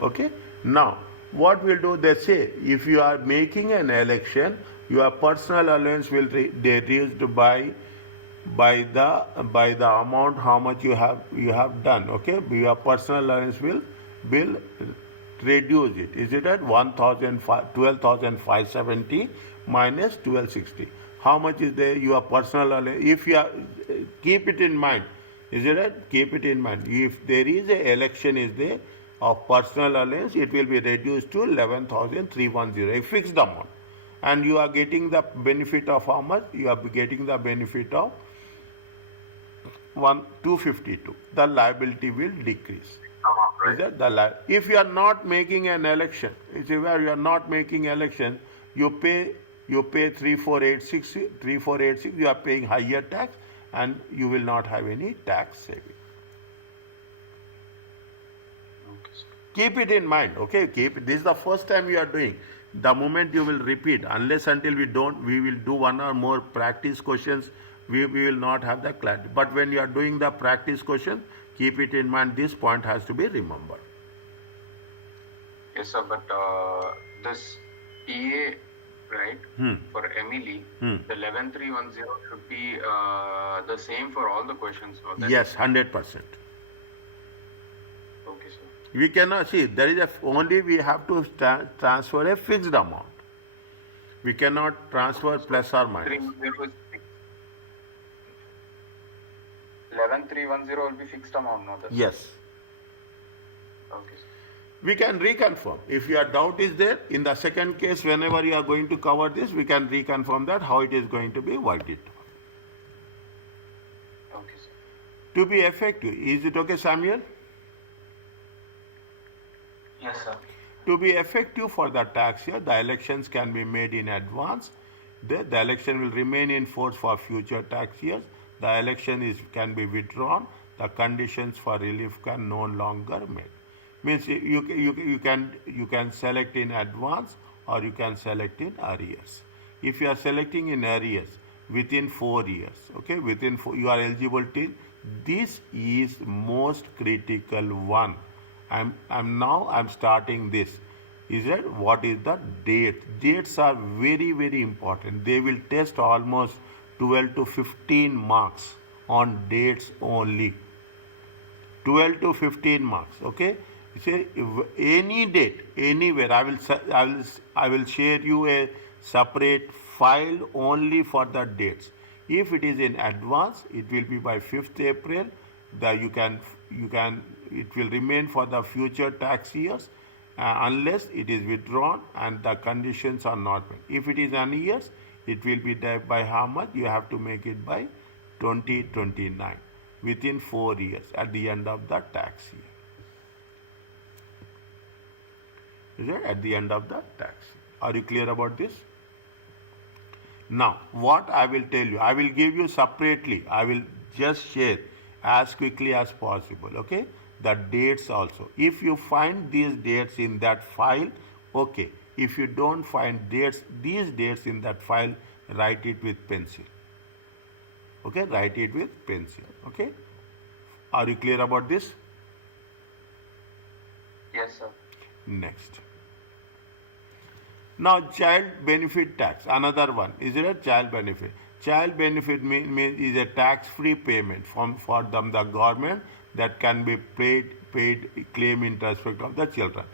Okay, now what we'll do, they say if you are making an election, your personal allowance will be reduced by the amount how much you have done. Okay, your personal allowance will reduce it. Is it at 12,570 minus 1260? How much is there your personal allowance? If you are, keep it in mind. Is it right? Keep it in mind. If there is a election is there of personal allowance, it will be reduced to 11,310, a fixed amount. And you are getting the benefit of how much? You are getting the benefit of 252. The liability will decrease. Is that the if you are not making an election, you pay 3486, you are paying higher tax and you will not have any tax saving. Okay, sir. Keep it in mind, okay? This is the first time you are doing. The moment you will repeat, unless until we will do one or more practice questions, we will not have the clarity. But when you are doing the practice question, keep it in mind, this point has to be remembered. Yes, sir, but this EA, right, for Emily, the 11310 should be the same for all the questions. So Yes, 100%. Okay, sir. We cannot see, there is only we have to transfer a fixed amount. We cannot transfer plus or minus. 11310 will be fixed amount, no? Yes. Okay, sir. We can reconfirm. If your doubt is there, in the second case, whenever you are going to cover this, we can reconfirm that how it is going to be worked it. Okay, sir. To be effective, is it okay, Samuel? Yes, sir. To be effective for the tax year, the elections can be made in advance. The election will remain in force for future tax years. The election can be withdrawn. The conditions for relief can no longer made. Means you can select in advance or you can select in arrears. If you are selecting in arrears within 4 years, okay, you are eligible till. This is most critical one. I'm starting this. Is that what is the date? Dates are very, very important. They will test almost 12 to 15 marks on dates only. 12 to 15 marks. Okay. Say any date, anywhere. I will share you a separate file only for the dates. If it is in advance, it will be by 5th April. It will remain for the future tax years unless it is withdrawn and the conditions are not met. If it is an years, it will be by how much? You have to make it by 2029 within 4 years at the end of the tax year. Is it at the end of the tax? Are you clear about this? Now, what I will tell you, I will give you separately. I will just share as quickly as possible. Okay, the dates also. If you find these dates in that file, okay. If you don't find these dates in that file, write it with pencil. Okay, write it with pencil. Okay, are you clear about this? Yes, sir. Next. Now, child benefit tax, another one. Is it a child benefit? Child benefit is a tax-free payment for the government that can be paid claim in respect of the children.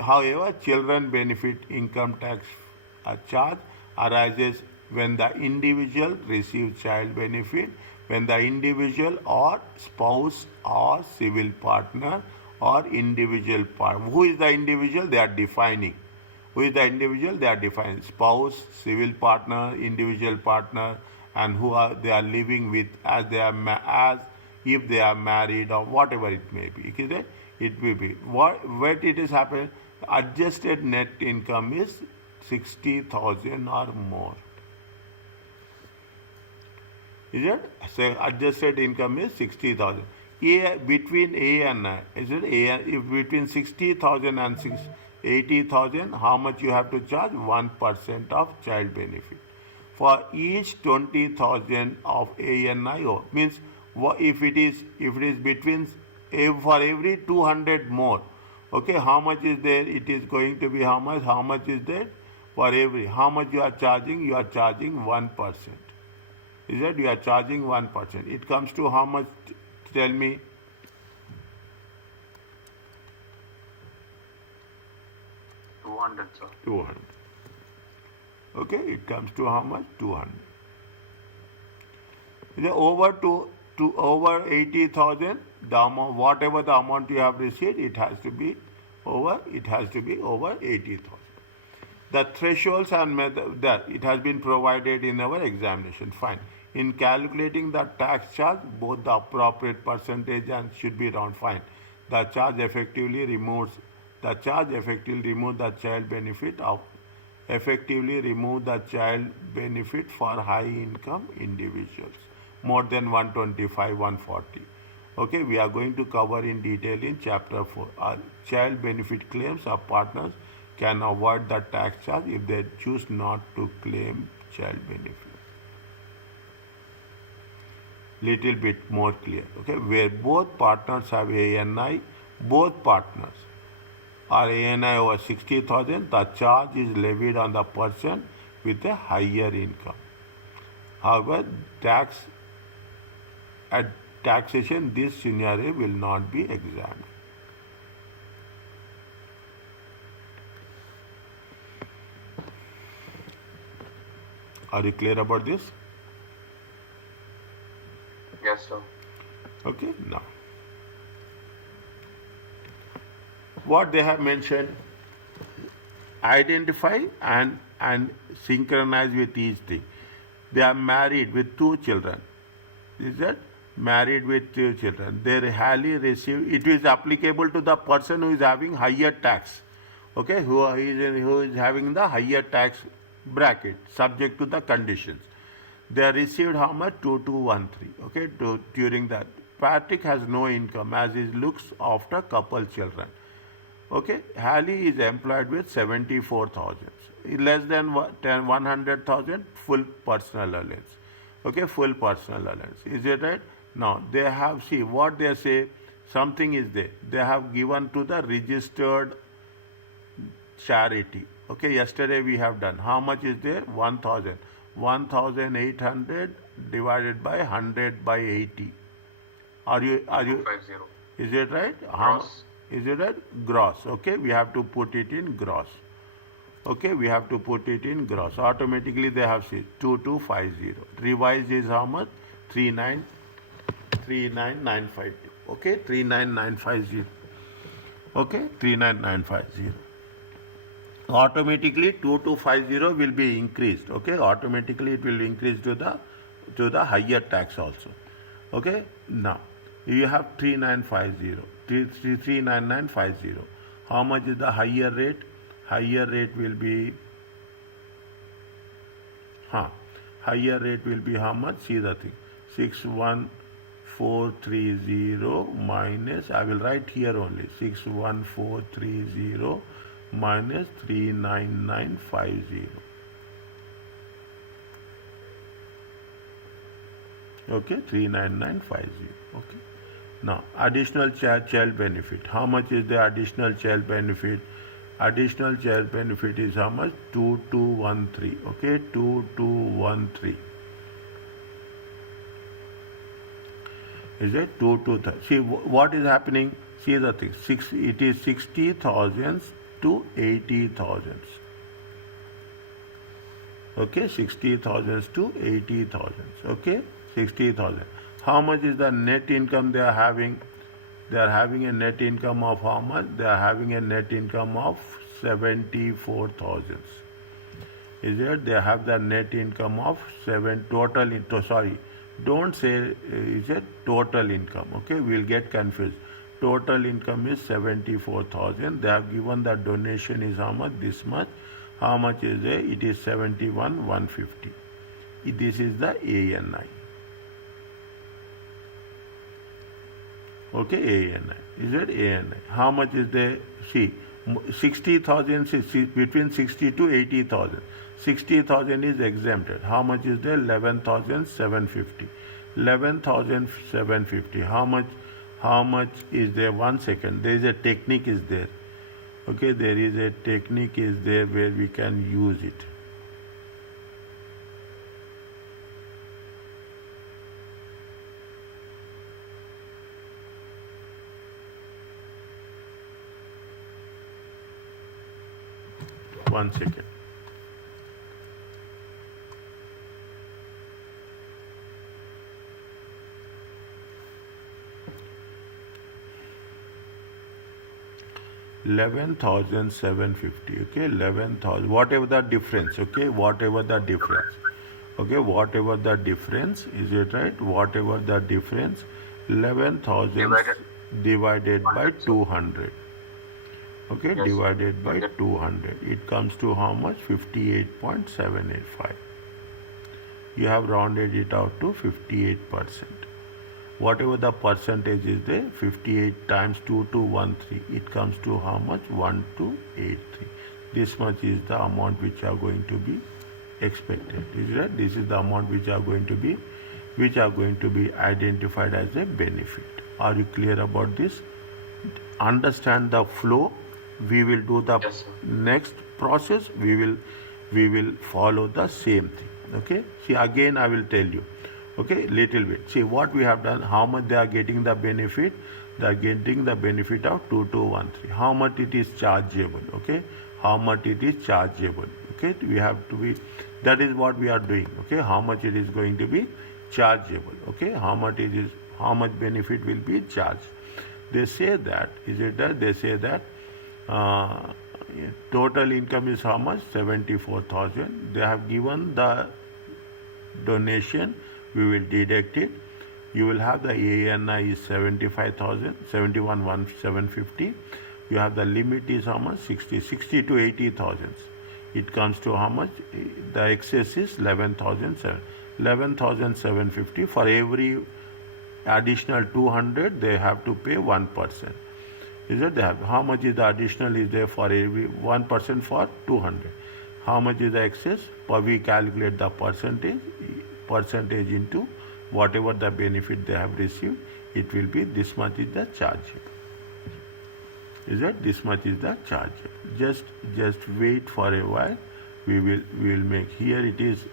However, children benefit income tax charge arises when the individual receives child benefit, when the individual or spouse or civil partner or individual partner. Who is the individual? They are defining. Who is the individual? They are defining spouse, civil partner, individual partner, and they are living with as if they are married or whatever it may be. It will be what it is happening. Adjusted net income is 60,000 or more. Is it? So adjusted income is 60,000. Between A and I, is it? If between 60,000 and 80,000, how much you have to charge? 1% of child benefit. For each 20,000 of ANIO, means if it is between, for every 200 more, okay, how much is there? It is going to be how much? How much is there? For every, how much you are charging? You are charging 1%. Is that you are charging 1%? It comes to how much? Tell me. 200, sir. 200. Okay, it comes to how much? 200. Over 80,000, the amount, whatever the amount you have received, it has to be over 80,000. The thresholds and method that it has been provided in our examination. Fine. In calculating the tax charge, both the appropriate percentage and should be round. Fine. The charge effectively removes the child benefit for high income individuals, more than 125, 140. Okay, we are going to cover in detail in chapter 4. Child benefit claims of partners can avoid the tax charge if they choose not to claim child benefit. Little bit more clear, okay? Where both partners have ANI, both partners are ANI over 60,000, the charge is levied on the person with a higher income. However, at taxation, this scenario will not be examined. Are you clear about this? Yes, sir. Okay, now. What they have mentioned, identify and synchronize with each thing. They are married with 2 children. Is that? Married with 2 children. Their highly receive, it is applicable to the person who is having higher tax. Okay, who is having the higher tax bracket, subject to the conditions. They received how much? 2213. Okay, during that. Patrick has no income as he looks after couple children. Okay, Halley is employed with 74,000. Less than 100,000, full personal allowance. Okay, full personal allowance. Is it right? Now, they have, see what they say, something is there. They have given to the registered charity. Okay, yesterday we have done. How much is there? 1,000. 1,800 divided by 100 by 80. Are you? 250. Is it right? Gross. Is it right? Gross. Okay, we have to put it in gross. Okay, we have to put it in gross. Automatically they have said 2250. Revised is how much? 39950. Okay, 39950. Okay, 39950. Automatically 2250 will be increased. Okay, automatically it will increase to the higher tax also. Okay, now you have 3950. 39950. How much is the higher rate? Higher rate will be higher rate will be how much? See the thing. 61430 minus, I will write here only, 61430 minus 39950. Okay, 39950. Okay. Now, additional child benefit. How much is the additional child benefit? Additional child benefit is how much? 2213. Okay, 2213. Is it 223? See what is happening? See the thing. It is 60,000 to 80,000. Okay, 60,000 to 80,000. Okay, 60,000. How much is the net income they are having? They are having a net income of how much? They are having a net income of 74,000. Is it? They have the net income of don't say is it total income. Okay, we'll get confused. Total income is 74,000. They have given the donation is how much? This much. How much is it? It is 71,150. This is the ANI. Okay, ANI. Is it ANI? How much is there? See, 60,000 between 60 to 80,000. 60,000 is exempted. How much is there? 11,750. 11,750. How much is there? 1 second. There is a technique is there. Okay, there is a technique is there where we can use it. One second. $11,750. Okay, 11,000. Whatever the difference. Okay, whatever the difference. Okay, whatever the difference. Is it right? Whatever the difference. 11,000 divided by 200. Okay, yes, divided by 200. It comes to how much? 58.785. You have rounded it out to 58%. Whatever the percentage is there, 58 times 2213, it comes to how much? 1283. this much is the amount which are going to be expected. Is that this is the amount which are going to be identified as a benefit. Are you clear about this? Understand the flow. We will do the Yes, sir. next process. We will follow the same thing. Okay. See, again I will tell you. Okay, little bit. See what we have done. How much they are getting the benefit? They are getting the benefit of 2213. How much it is chargeable? Okay, how much it is chargeable? Okay, we have to be. That is what we are doing. Okay, how much it is going to be chargeable? Okay, how much it is? How much benefit will be charged? They say that. Is it that they say that? Uh, Total income is how much? 74,000. They have given the donation. We will deduct it. You will have the ANI is 75,000, 71,750. You have the limit is how much? 60 to 80,000. It comes to how much? The excess is 11,750. For every additional 200, they have to pay 1%. Is that they have? How much is the additional is there for every 1% for 200? How much is the excess? We calculate the percentage into whatever the benefit they have received. It will be this much is the charge. Is that this much is the charge? Just wait for a while. We will make here it is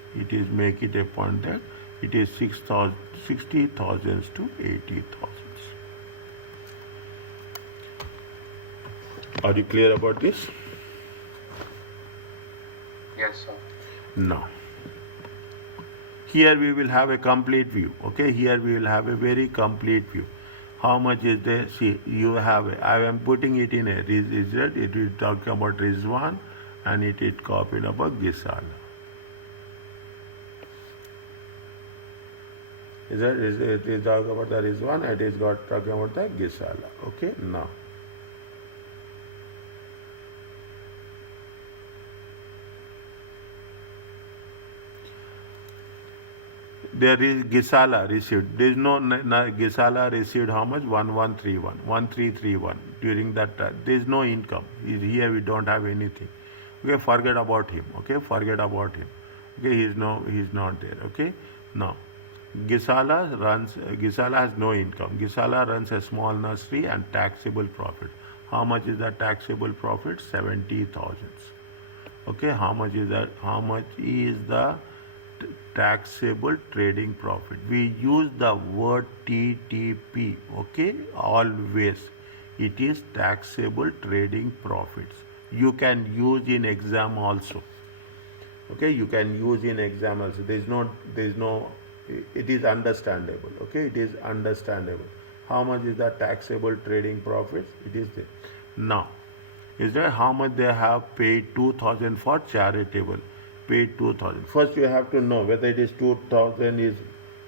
make it a point that it is 60,000 to 80,000. Are you clear about this? Yes, sir. No. Here we will have a complete view. Okay, here we will have a very complete view. How much is there? See, you have I am putting it in a result. It is talking about Rizwan and it is copied about Gisala. It is talking about the Rizwan, it is talking about the Gisala. Okay, now. There is Gisala received. There is no Gisala received how much? 1331 during that time. There is no income. Here we don't have anything. Okay, forget about him. Okay, forget about him. Okay, he is not there. Okay, now Gisala has no income. Gisala runs a small nursery and taxable profit. How much is the taxable profit? 70,000. Okay, how much is that? How much is the taxable trading profit? We use the word TTP. Okay, always. It is taxable trading profits. You can use in exam also. Okay, you can use in exam also. There is no. It is understandable. Okay, it is understandable. How much is the taxable trading profits? It is there. Now, is there how much they have paid? 2,000 for charitable. Paid 2,000. First, you have to know whether it is 2,000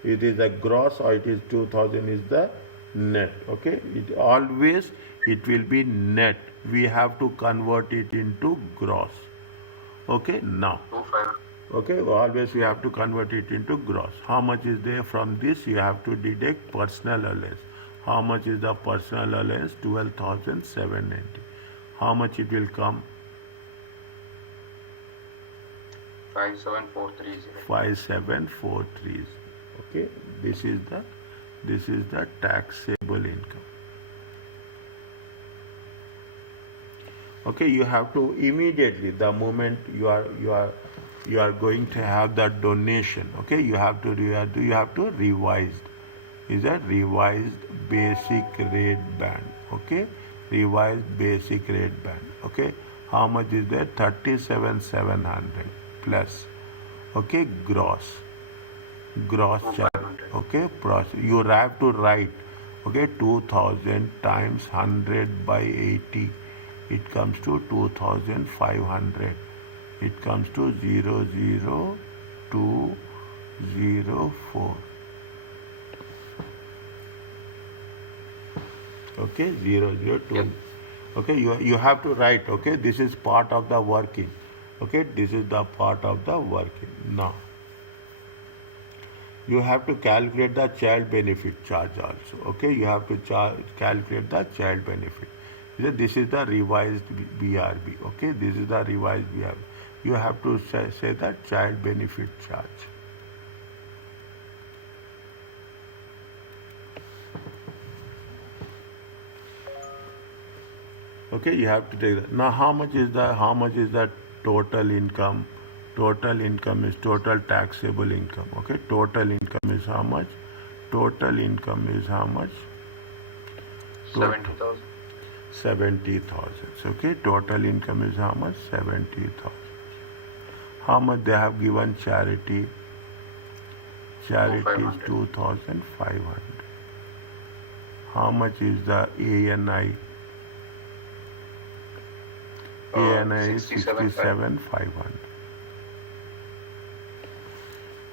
it is a gross or it is 2,000 is the net. Okay, it always it will be net. We have to convert it into gross. Okay, now. 25. Okay, always we have to convert it into gross. How much is there from this? You have to deduct personal allowance. How much is the personal allowance? 12,790. How much it will come? 57430. 57430. Okay, this is the taxable income. Okay, you have to immediately the moment you are going to have the donation. Okay, you have to revise. Is that revised basic rate band? Okay, revised basic rate band. Okay, how much is there? 37,700 plus. Okay, gross charge. Okay, you have to write. Okay, 2,000 times 100 by 80. It comes to 2,500. It comes to 00204. Okay, 002. Yep. Okay, you have to write. Okay, this is part of the working. Okay, this is the part of the working. Now, you have to calculate the child benefit charge also. Okay, you have to calculate the child benefit. This is the revised BRB. Okay, this is the revised BRB. You have to say that child benefit charge. Okay, you have to take that. Now, how much is the total income? Total income is total taxable income. Okay, total income is how much? Total income is how much? 70,000. 70,000. Okay, total income is how much? 70,000. How much they have given charity? Charity is 2,500. How much is the ANI? ANI is 67,500.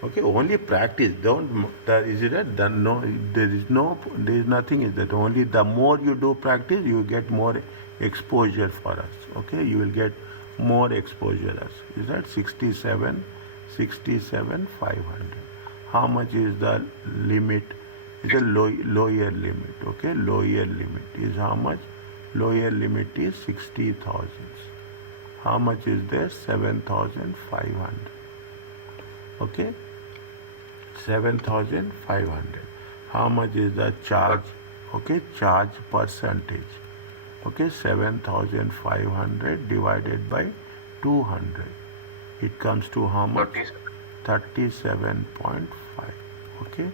Okay, only practice. Don't. Is it that? No, there is nothing. Is that only the more you do practice, you get more exposure for us. Okay, you will get more exposure us. Is that 67,500? How much is the limit? Is the lower limit. Okay, lower limit is how much? Lower limit is 60,000. How much is there? 7,500. Okay, 7,500. How much is the charge? Okay, charge percentage. Okay, 7,500 divided by 200. It comes to how much? 37.5. Okay,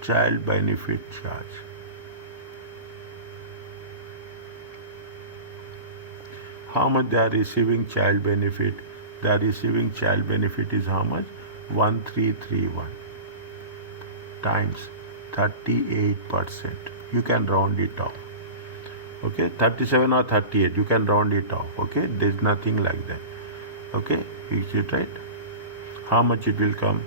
child benefit charge. How much they are receiving child benefit? They are receiving child benefit is how much? 1331 times 38%. You can round it off. Okay, 37 or 38, you can round it off. Okay, there's nothing like that. Okay, is it right? How much it will come?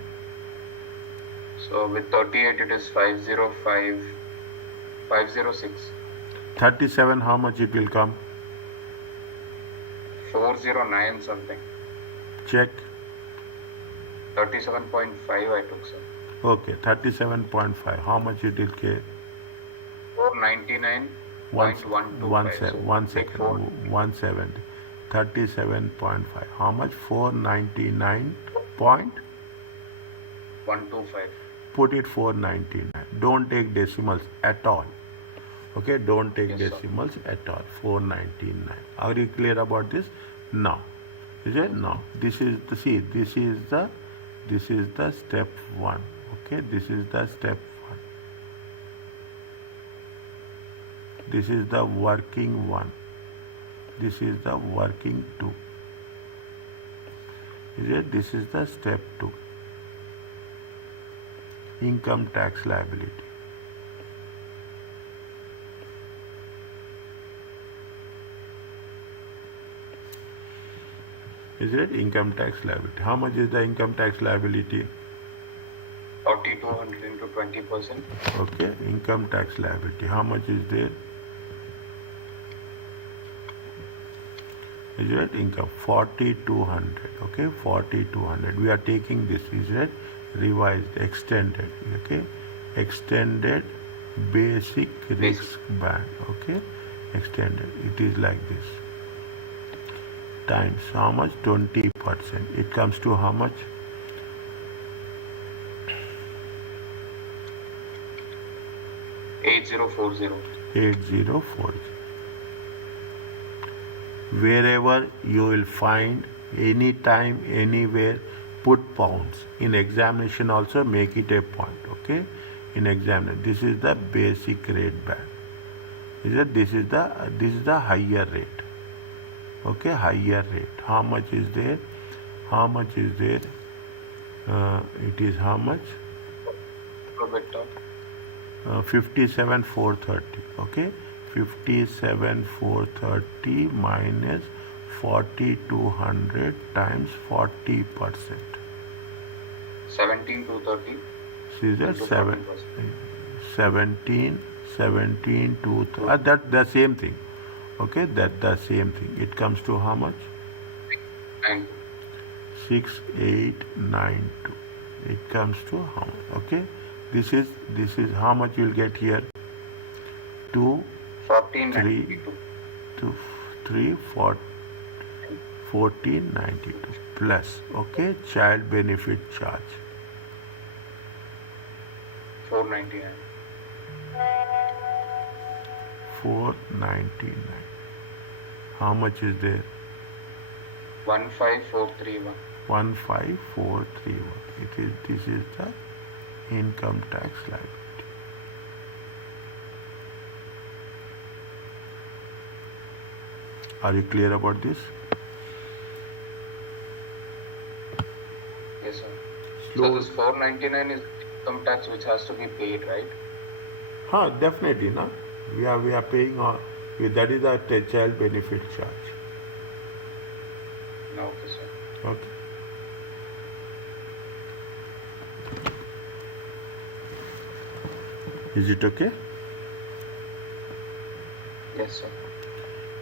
So with 38 it is 506. 37, how much it will come? 409 something. Check. 37.5 I took, sir. Okay, 37.5. How much it will get? 499.125. 170. 37.5. How much? 499 point? 125. Put it 499. Don't take decimals at all. Okay, don't take decimals at all. 499. Are you clear about this? Now, is it? Now, this is the step 1. Okay, this is the step 1. This is the working 1. This is the working 2. Is it? This is the step 2. Income tax liability. Is it? Income tax liability. How much is the income tax liability? 4,200 into 20%. Okay, income tax liability. How much is there? Is it? Income 4,200. Okay, 4,200. We are taking this. Is it? Revised, extended. Okay, extended basic risk band. Okay, extended. It is like this. Times how much? 20%. It comes to how much? 8040. 8040. Wherever you will find, anytime, anywhere, put pounds. In examination also make it a point. Okay, in examination. This is the basic rate band. This is the higher rate. Okay, higher rate. How much is there? How much is there? It is how much? 57,430. Okay, 57,430 minus 4,200 times 40%. 17,230. See that? 17 to that the same thing. Okay, that the same thing. It comes to how much? 6892. It comes to how much? Okay, this is how much you'll get here. 2, 3, 2, 3, 4, 1492 plus, okay, child benefit charge. 499. 499. How much is there? 15431. 15431. This is the income tax liability. Are you clear about this? Yes, sir. Slow. So this 499 is income tax which has to be paid, right? Definitely, no. We are paying that is a child benefit charge. No, okay, sir. Okay. Is it okay? Yes, sir.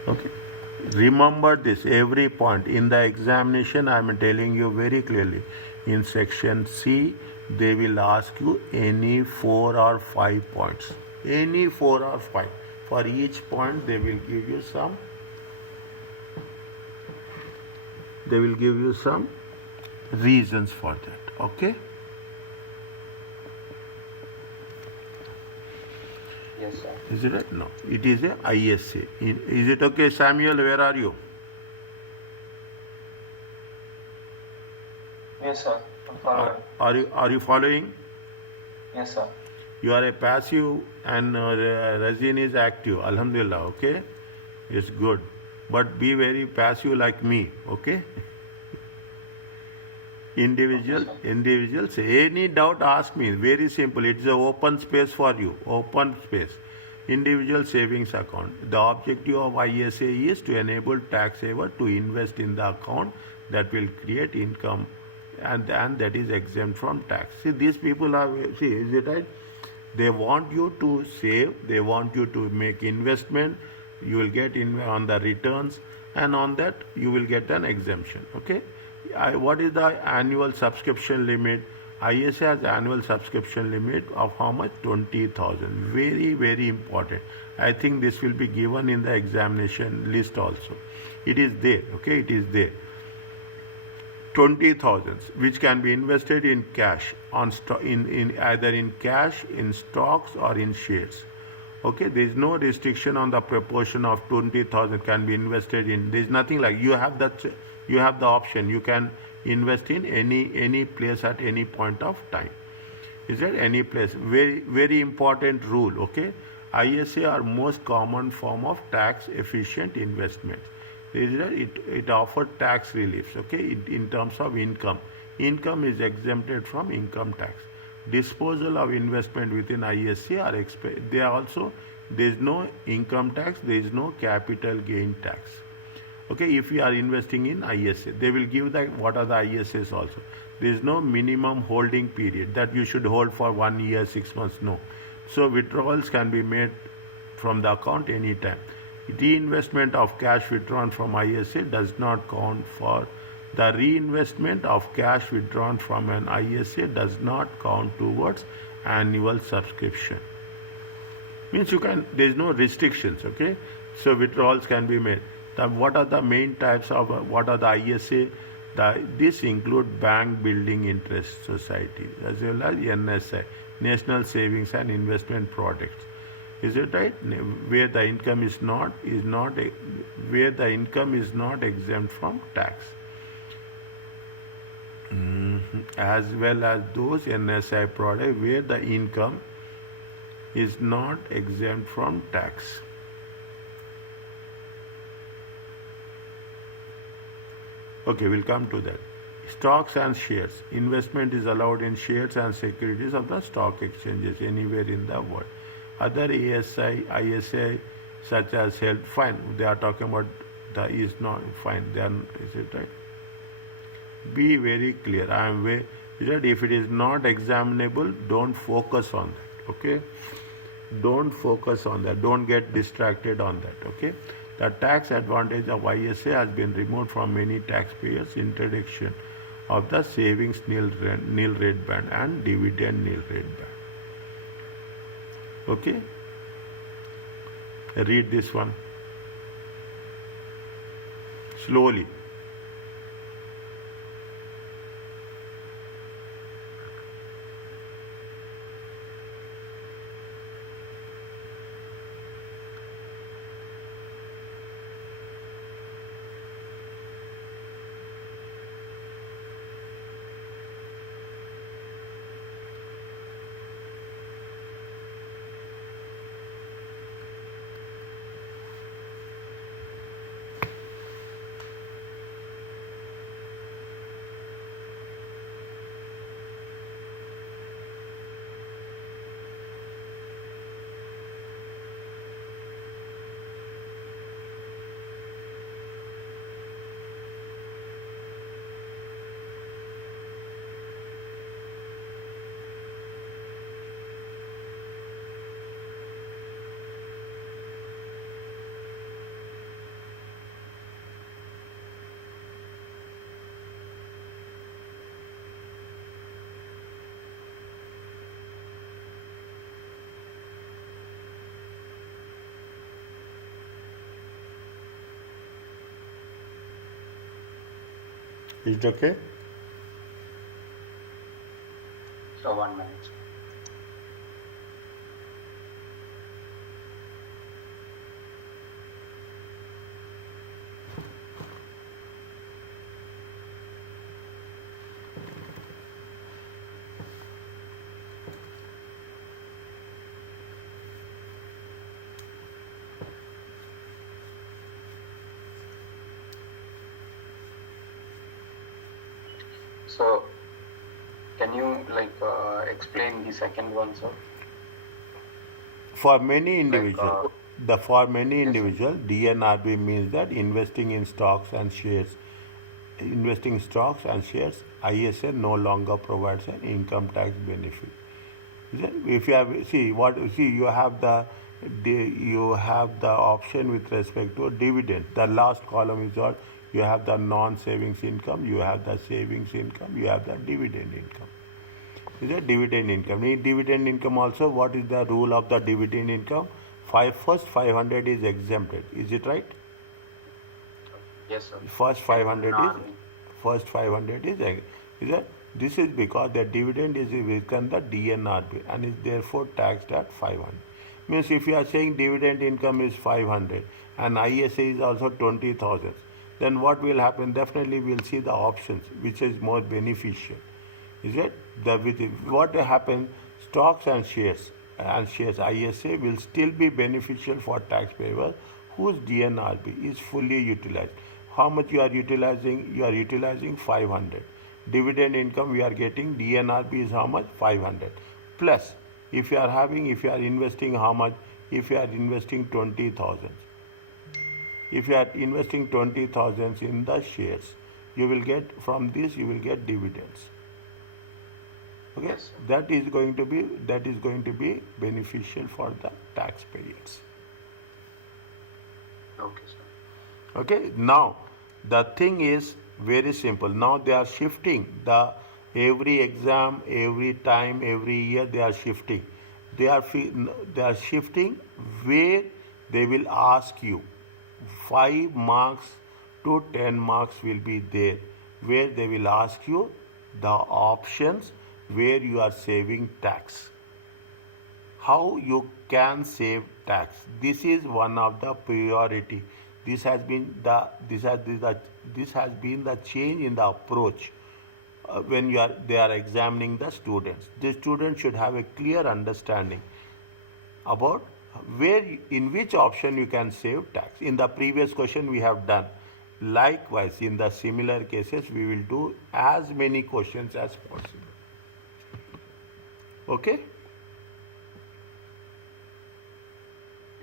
Okay. Remember this every point in the examination. I am telling you very clearly. In section C, they will ask you any 4 or 5 points. Any 4 or 5. For each point, they will give you some. They will give you some reasons for that. Okay. Yes, sir. Is it right? No. It is a ISA. Is it okay, Samuel? Where are you? Yes, sir. I'm following. Are you following? Yes, sir. You are a passive and Razin is active. Alhamdulillah. Okay. It's good. But be very passive like me. Okay. Individuals. Any doubt, ask me. Very simple. It's an open space for you. Open space. Individual savings account. The objective of ISA is to enable tax saver to invest in the account that will create income and that is exempt from tax. See, these people are, is it right? They want you to save. They want you to make investment. You will get on the returns, and on that you will get an exemption. Okay. What is the annual subscription limit? ISA has annual subscription limit of how much? 20,000. Very, very important. I think this will be given in the examination list also. It is there. Okay, it is there. 20,000, which can be invested in cash, in either in cash, in stocks, or in shares. Okay, there is no restriction on the proportion of 20,000 can be invested in. There is nothing like you have the option. You can invest in any place at any point of time. Is there any place? Very, very important rule. Okay, ISA are most common form of tax efficient investments. It offers tax reliefs. Okay, in terms of income. Income is exempted from income tax. Disposal of investment within ISA are there is no income tax, there is no capital gain tax. Okay, if you are investing in ISA, they will give what are the ISAs also. There is no minimum holding period that you should hold for 1 year, 6 months. No. So withdrawals can be made from the account anytime. Reinvestment of cash withdrawn from ISA does not count for the reinvestment of cash withdrawn from an ISA does not count towards annual subscription. Means there is no restrictions, okay? So withdrawals can be made. What are the main types of, what are the ISA? This include bank building interest society as well as NSI, National Savings and Investment Products. Is it right? Where the income is not exempt from tax. As well as those NSI products where the income is not exempt from tax. Okay, we'll come to that. Stocks and shares. Investment is allowed in shares and securities of the stock exchanges anywhere in the world. Other ISA such as health, fine. They are talking about the is not fine. They are, is it right? Be very clear. If it is not examinable, don't focus on that. Okay? Don't focus on that. Don't get distracted on that. Okay? The tax advantage of ISA has been removed from many taxpayers. Introduction of the savings nil rate band and dividend nil rate band. Okay? Read this one. Slowly. Is it okay? So 1 minute. So can you explain the second one, sir? For many Like individuals, for many yes, sir. individual, DNRB means that investing in stocks and shares. Investing in stocks and shares, ISA no longer provides an income tax benefit. If you have you have the option with respect to dividend. The last column is what you have the non-savings income, you have the savings income, you have the dividend income. Is a dividend income. In dividend income also, what is the rule of the dividend income? First 500 is exempted. Is it right? Yes, sir. First And 500 is first 500 is that this is because the dividend is within the DNRB and is therefore taxed at 500. Means if you are saying dividend income is 500 and ISA is also 20,000, then what will happen? Definitely we will see the options which is more beneficial. Is it what happens? Stocks and shares ISA will still be beneficial for taxpayers whose DNRB is fully utilized. How much you are utilizing? You are utilizing 500. Dividend income we are getting, DNRB is how much? 500. Plus, if you are investing how much? If you are investing 20,000. If you are investing 20,000 in the shares, you will get from this you will get dividends. Okay, yes, sir. that is going to be beneficial for the taxpayers. Okay, sir. Okay, now the thing is very simple. Now they are shifting the every exam, every time, every year they are shifting. They are shifting where they will ask you 5 marks to 10 marks will be there where they will ask you the options where you are saving tax, how you can save tax. This is one of the priority. This has been the change in the approach when they are examining the students. The student should have a clear understanding about where in which option you can save tax. In the previous question we have done. Likewise, in the similar cases, we will do as many questions as possible. Okay?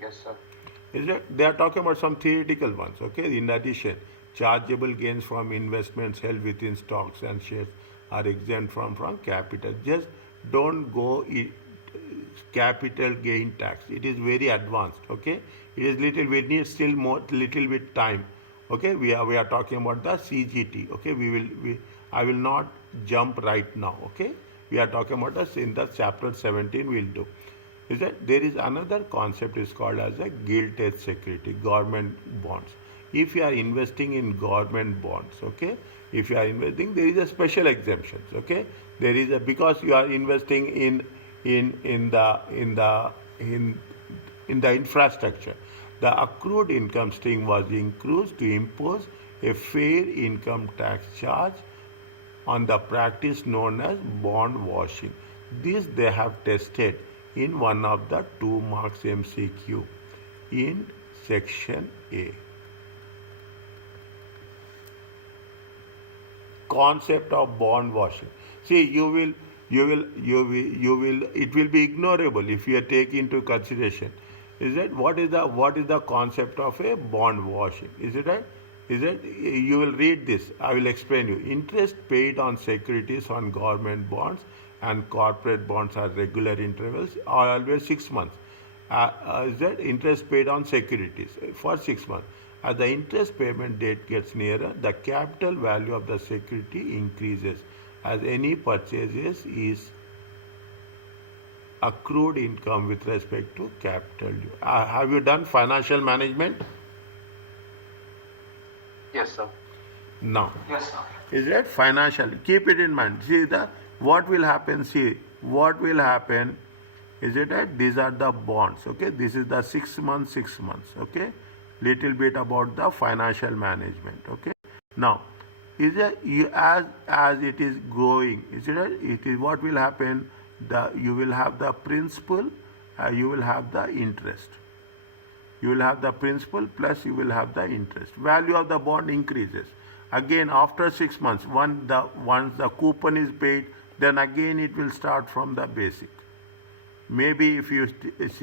Yes, sir. Is it? They are talking about some theoretical ones. Okay. In addition, chargeable gains from investments held within stocks and shares are exempt from capital. Just don't go capital gain tax. It is very advanced. Okay. It is little. We need still more little bit time. Okay. We are talking about the CGT. Okay. I will not jump right now. Okay. We are talking about us in the chapter 17. We'll do is that there is another concept is called as a gilt edge security, government bonds. if you are investing in government bonds, okay, if you are investing, there is a special exemptions, okay, there is a, because you are investing in the infrastructure, the accrued income stream was increased to impose a fair income tax charge on the practice known as bond washing. This they have tested in one of the 2 marks MCQ in section A. Concept of bond washing. See, it will be ignorable if you take into consideration. Is it what is the concept of a bond washing? Is it right? Is it, you will read this? I will explain you. Interest paid on securities on government bonds and corporate bonds at regular intervals are always 6 months. Is that interest paid on securities for 6 months? As the interest payment date gets nearer, the capital value of the security increases as any purchases is accrued income with respect to capital. Have you done financial management? Yes, sir. Now, Yes, sir. is that financial? Keep it in mind. See what will happen. See what will happen. Is it that these are the bonds? Okay, this is the 6 months, 6 months. Okay, little bit about the financial management. Okay, now is it you as it is growing? Is it that it is what will happen? You will have the principal, you will have the interest. You will have the principal plus you will have the interest. Value of the bond increases. Again, after 6 months, once the coupon is paid, then again it will start from the basic. Maybe if you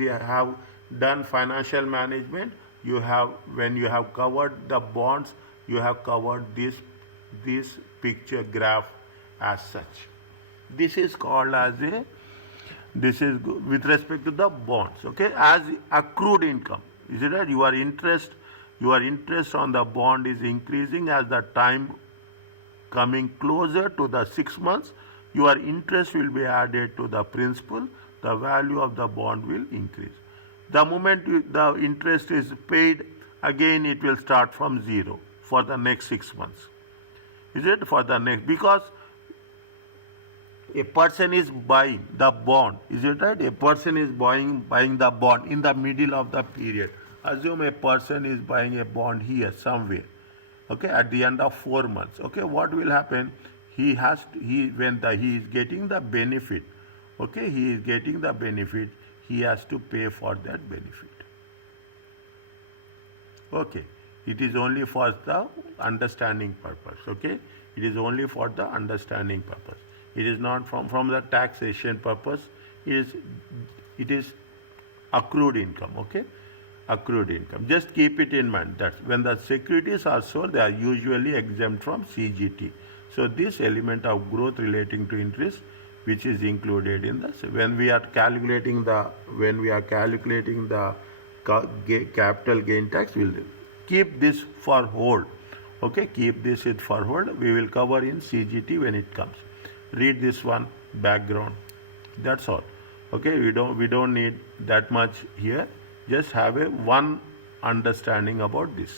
have done financial management, you have, when you have covered the bonds, you have covered this picture graph as such. This is called as a, this is with respect to the bonds, okay, as accrued income. Is it right? Your interest on the bond is increasing as the time coming closer to the 6 months. Your interest will be added to the principal. The value of the bond will increase. The moment the interest is paid, again it will start from zero for the next 6 months. Is it for the next? Because a person is buying the bond. Is it right? A person is buying the bond in the middle of the period. Assume a person is buying a bond here somewhere. Okay, at the end of 4 months. Okay, what will happen? He is getting the benefit. Okay, he is getting the benefit. He has to pay for that benefit. Okay, it is only for the understanding purpose. Okay, it is only for the understanding purpose. It is not from the taxation purpose. It is accrued income. Okay, accrued income. Just keep it in mind that when the securities are sold, they are usually exempt from CGT. So this element of growth relating to interest, which is included in this, when we are calculating the capital gain tax, we'll keep this for hold. Okay, keep this for hold. We will cover in CGT when it comes. Read this one, background. That's all. Okay, we don't need that much here. Just have a one understanding about this.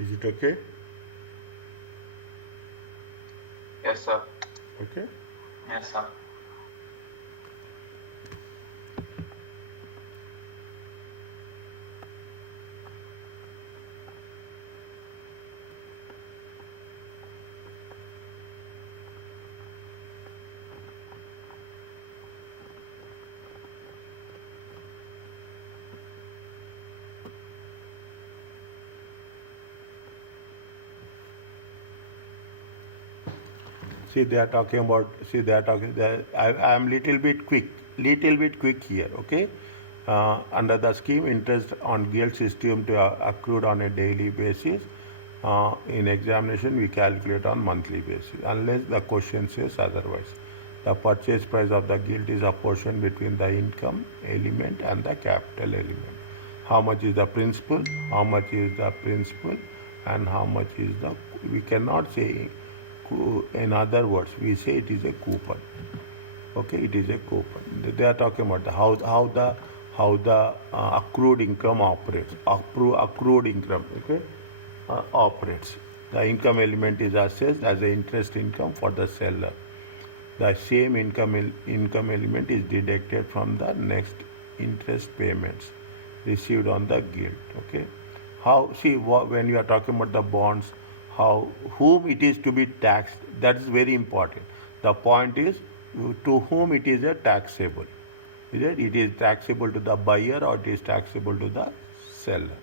Is it okay? Yes, sir. Okay. Yes, sir. See, they are talking about. See, they are talking. I am little bit quick here. Okay. Under the scheme, interest on guilt is assumed to accrued on a daily basis. In examination, we calculate on monthly basis, unless the question says otherwise. The purchase price of the guilt is apportioned between the income element and the capital element. How much is the principal? How much is the principal? And how much is the? We cannot say. In other words, we say it is a coupon. Okay, it is a coupon. They are talking about how the accrued income operates. Accrued income, okay, operates. The income element is assessed as the interest income for the seller. The same income element is deducted from the next interest payments received on the gilt. Okay, how see when you are talking about the bonds, how whom it is to be taxed, that is very important. The point is to whom it is a taxable. Is it? It is taxable to the buyer or it is taxable to the seller.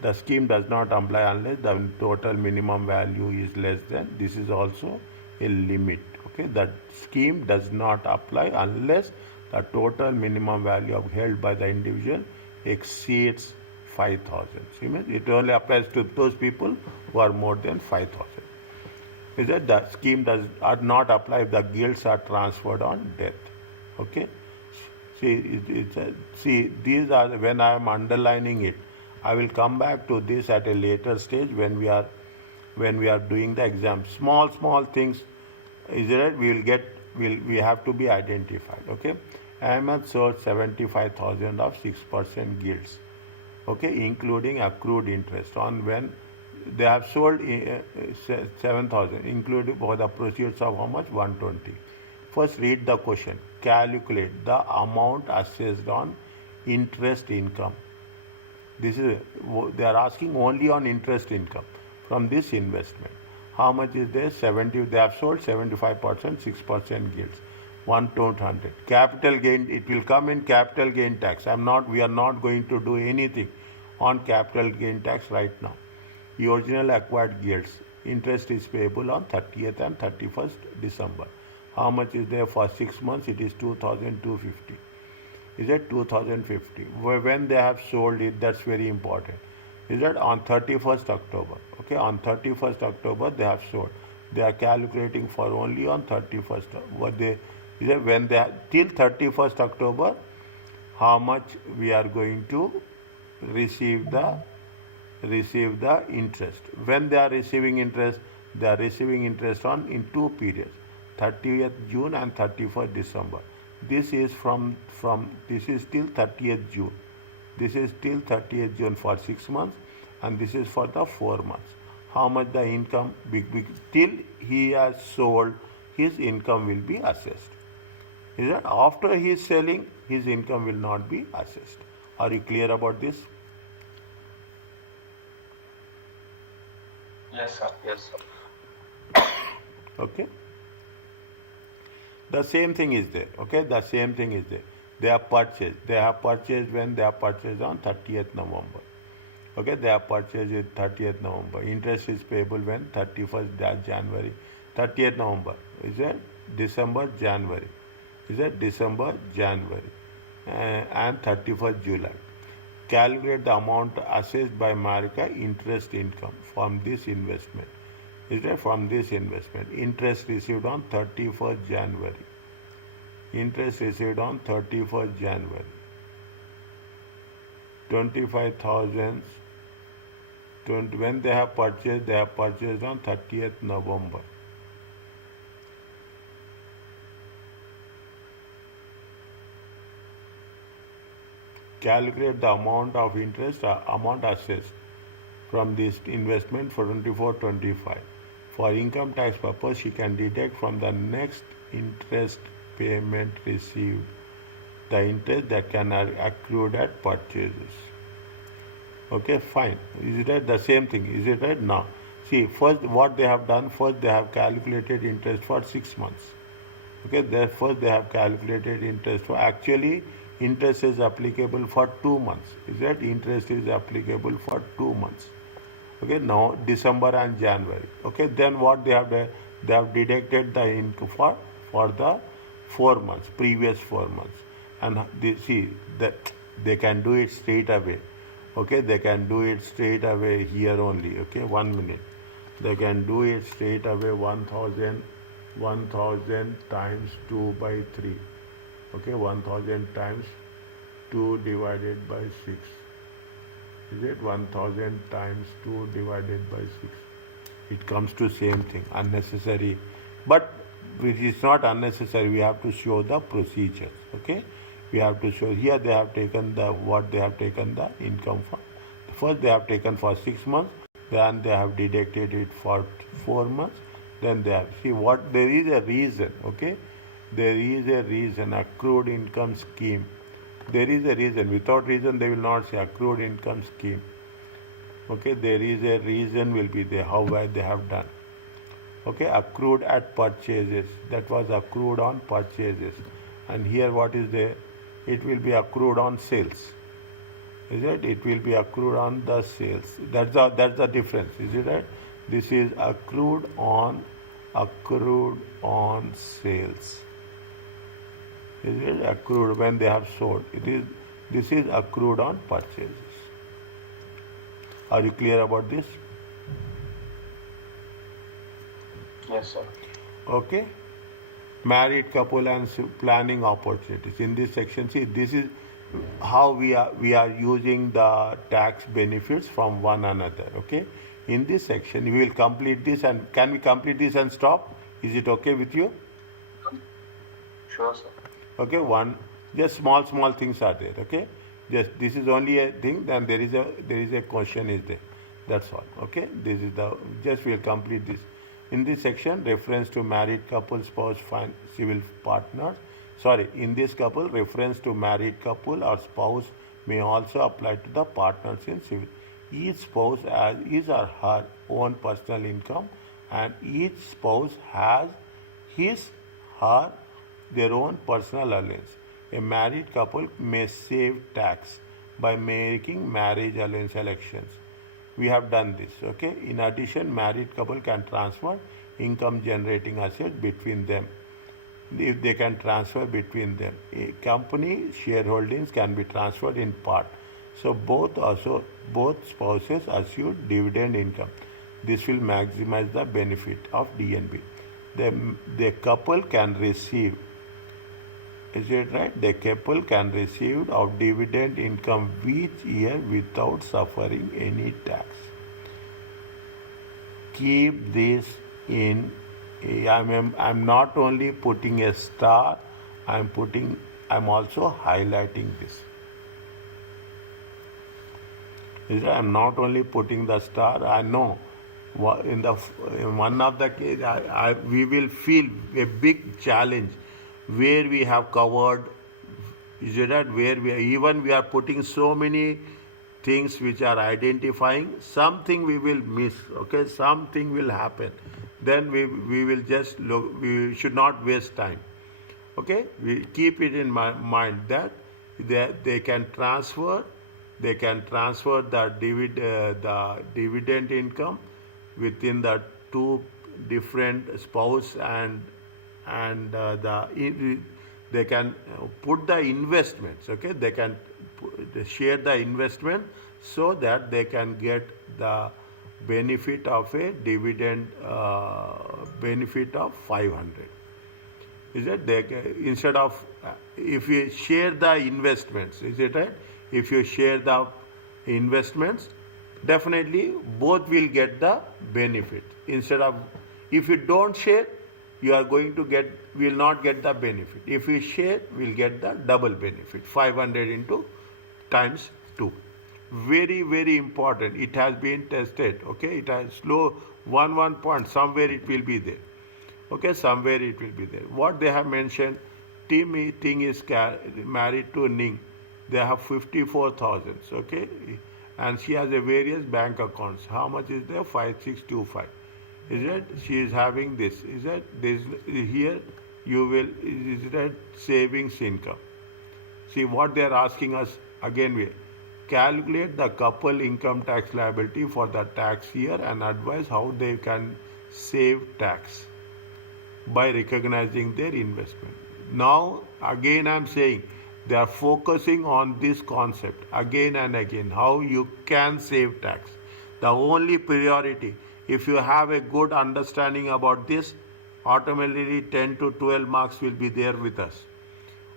The scheme does not apply unless the total minimum value is less than. This is also a limit. Okay, that scheme does not apply unless the total minimum value held by the individual exceeds 5,000. See, it only applies to those people who are more than 5,000. Is that the scheme does not apply if the guilds are transferred on death. Okay. See, these are when I am underlining it. I will come back to this at a later stage when we are doing the exam. Small things, is it? We have to be identified. Okay. Ahmed sold 75,000 of 6% guilds. Okay, including accrued interest on when they have sold 7,000, including for the proceeds of how much? 120. First, read the question. Calculate the amount assessed on interest income. This is they are asking only on interest income from this investment. How much is there? 70. They have sold 75%, 6% yields. 1,200. Capital gain. It will come in capital gain tax. We are not going to do anything on capital gain tax right now. The original acquired yields. Interest is payable on 30th and 31st December. How much is there for 6 months? It is 2,250. Is it 2050? When they have sold it, that's very important. Is that on 31st October? Okay, on 31st October they have sold. They are calculating for only on 31st. What they is that when they till 31st October, how much we are going to receive the interest. When they are receiving interest, they are receiving interest on in two periods, 30th June and 31st December. This is this is till 30th June. This is till 30th June for 6 months, and this is for the 4 months. How much the income till he has sold, his income will be assessed. Is that after he is selling, his income will not be assessed. Are you clear about this? Yes, sir. Yes, sir. Okay. The same thing is there. Okay, the same thing is there. They have purchased. They have purchased when they have purchased on 30th November. Okay, they have purchased it 30th November. Interest is payable when 31st January. 30th November. Is it December, January? Is it December, January? And 31st July. Calculate the amount assessed by Marika interest income from this investment. Is that from this investment? Interest received on 31st January. Interest received on 31st January. 25,000. When they have purchased on 30th November. Calculate the amount of interest, amount assessed. from this investment for 24-25. For income tax purpose, she can deduct from the next interest payment received the interest that can accrued at purchases. Okay, fine. Is it right? The same thing. Is it right? Now, see, first what they have done, first they have calculated interest for 6 months. Okay, first they have calculated interest for, actually interest is applicable for 2 months. Is that interest is applicable for 2 months. Okay, now December and January. Okay, then what they have done, they have deducted the income for the 4 months, previous 4 months, and they see that they can do it straight away. Okay, they can do it straight away here only. Okay, 1 minute. They can do it straight away. 1000 times 2 by 3. Okay, 1000 times 2 divided by 6. Is it 1000 times 2 divided by 6? It comes to same thing, unnecessary. But it is not unnecessary, we have to show the procedures. Okay, we have to show, here they have taken the, what they have taken the income for. First they have taken for 6 months, then they have deducted it for 4 months, then they have, see what, there is a reason. Okay, there is a reason, accrued income scheme. There is a reason. Without reason, they will not say accrued income scheme. Okay, there is a reason will be there, how well they have done. Okay, accrued at purchases. That was accrued on purchases. And here what is there? It will be accrued on sales. Is it? It will be accrued on the sales. That's the difference. Is it right? This is accrued on sales. Is it accrued when they have sold? This is accrued on purchases. Are you clear about this? Yes, sir. Okay. Married couple and planning opportunities. In this section, see, this is how we are using the tax benefits from one another. Okay. In this section, we will complete this, and can we complete this and stop? Is it okay with you? Sure, sir. Okay, just small things are there. Okay, just this is only a thing. Then there is a question is there. That's all. Okay, this is the, just we'll complete this. In this section, reference to married couple, spouse, civil partners. Sorry, in this couple, reference to married couple or spouse may also apply to the partners in civil. Each spouse has his or her own personal income, and each spouse has his, her, their own personal allowance. A married couple may save tax by making marriage allowance elections. We have done this. Okay. In addition, married couple can transfer income generating assets between them. If they can transfer between them, a company shareholdings can be transferred in part. So both spouses assume dividend income. This will maximize the benefit of DNB. The couple can receive. Is it right? The couple can receive of dividend income each year without suffering any tax. Keep this in. I'm not only putting a star, I'm also highlighting this. I'm not only putting the star. I know in one of the case we will feel a big challenge where we have covered. Is it that where we are putting so many things which are identifying, something we will miss. Okay, something will happen. Then we will just look. We should not waste time. Okay, we keep it in mind that they can transfer. They can transfer the dividend income within the two different spouse, and they can put the investments. Okay, they can share the investment so that they can get the benefit of a dividend benefit of 500. Is it? Instead of if you share the investments, is it right? If you share the investments, definitely both will get the benefit. Instead of, if you don't share, you are going to will not get the benefit. If you share, we'll get the double benefit, 500 into times 2. Very, very important. It has been tested. Okay, it has slow one point. Somewhere it will be there. Okay, somewhere it will be there. What they have mentioned, Ting is married to Ning. They have 54,000. Okay, and she has a various bank accounts. How much is there? 5625. Is it? She is having this. Is it? This here you will. Is that savings income? See what they are asking us again. We calculate the couple income tax liability for the tax year and advise how they can save tax by recognizing their investment. Now, again, I'm saying they are focusing on this concept again and again how you can save tax. The only priority, if you have a good understanding about this, automatically 10 to 12 marks will be there with us.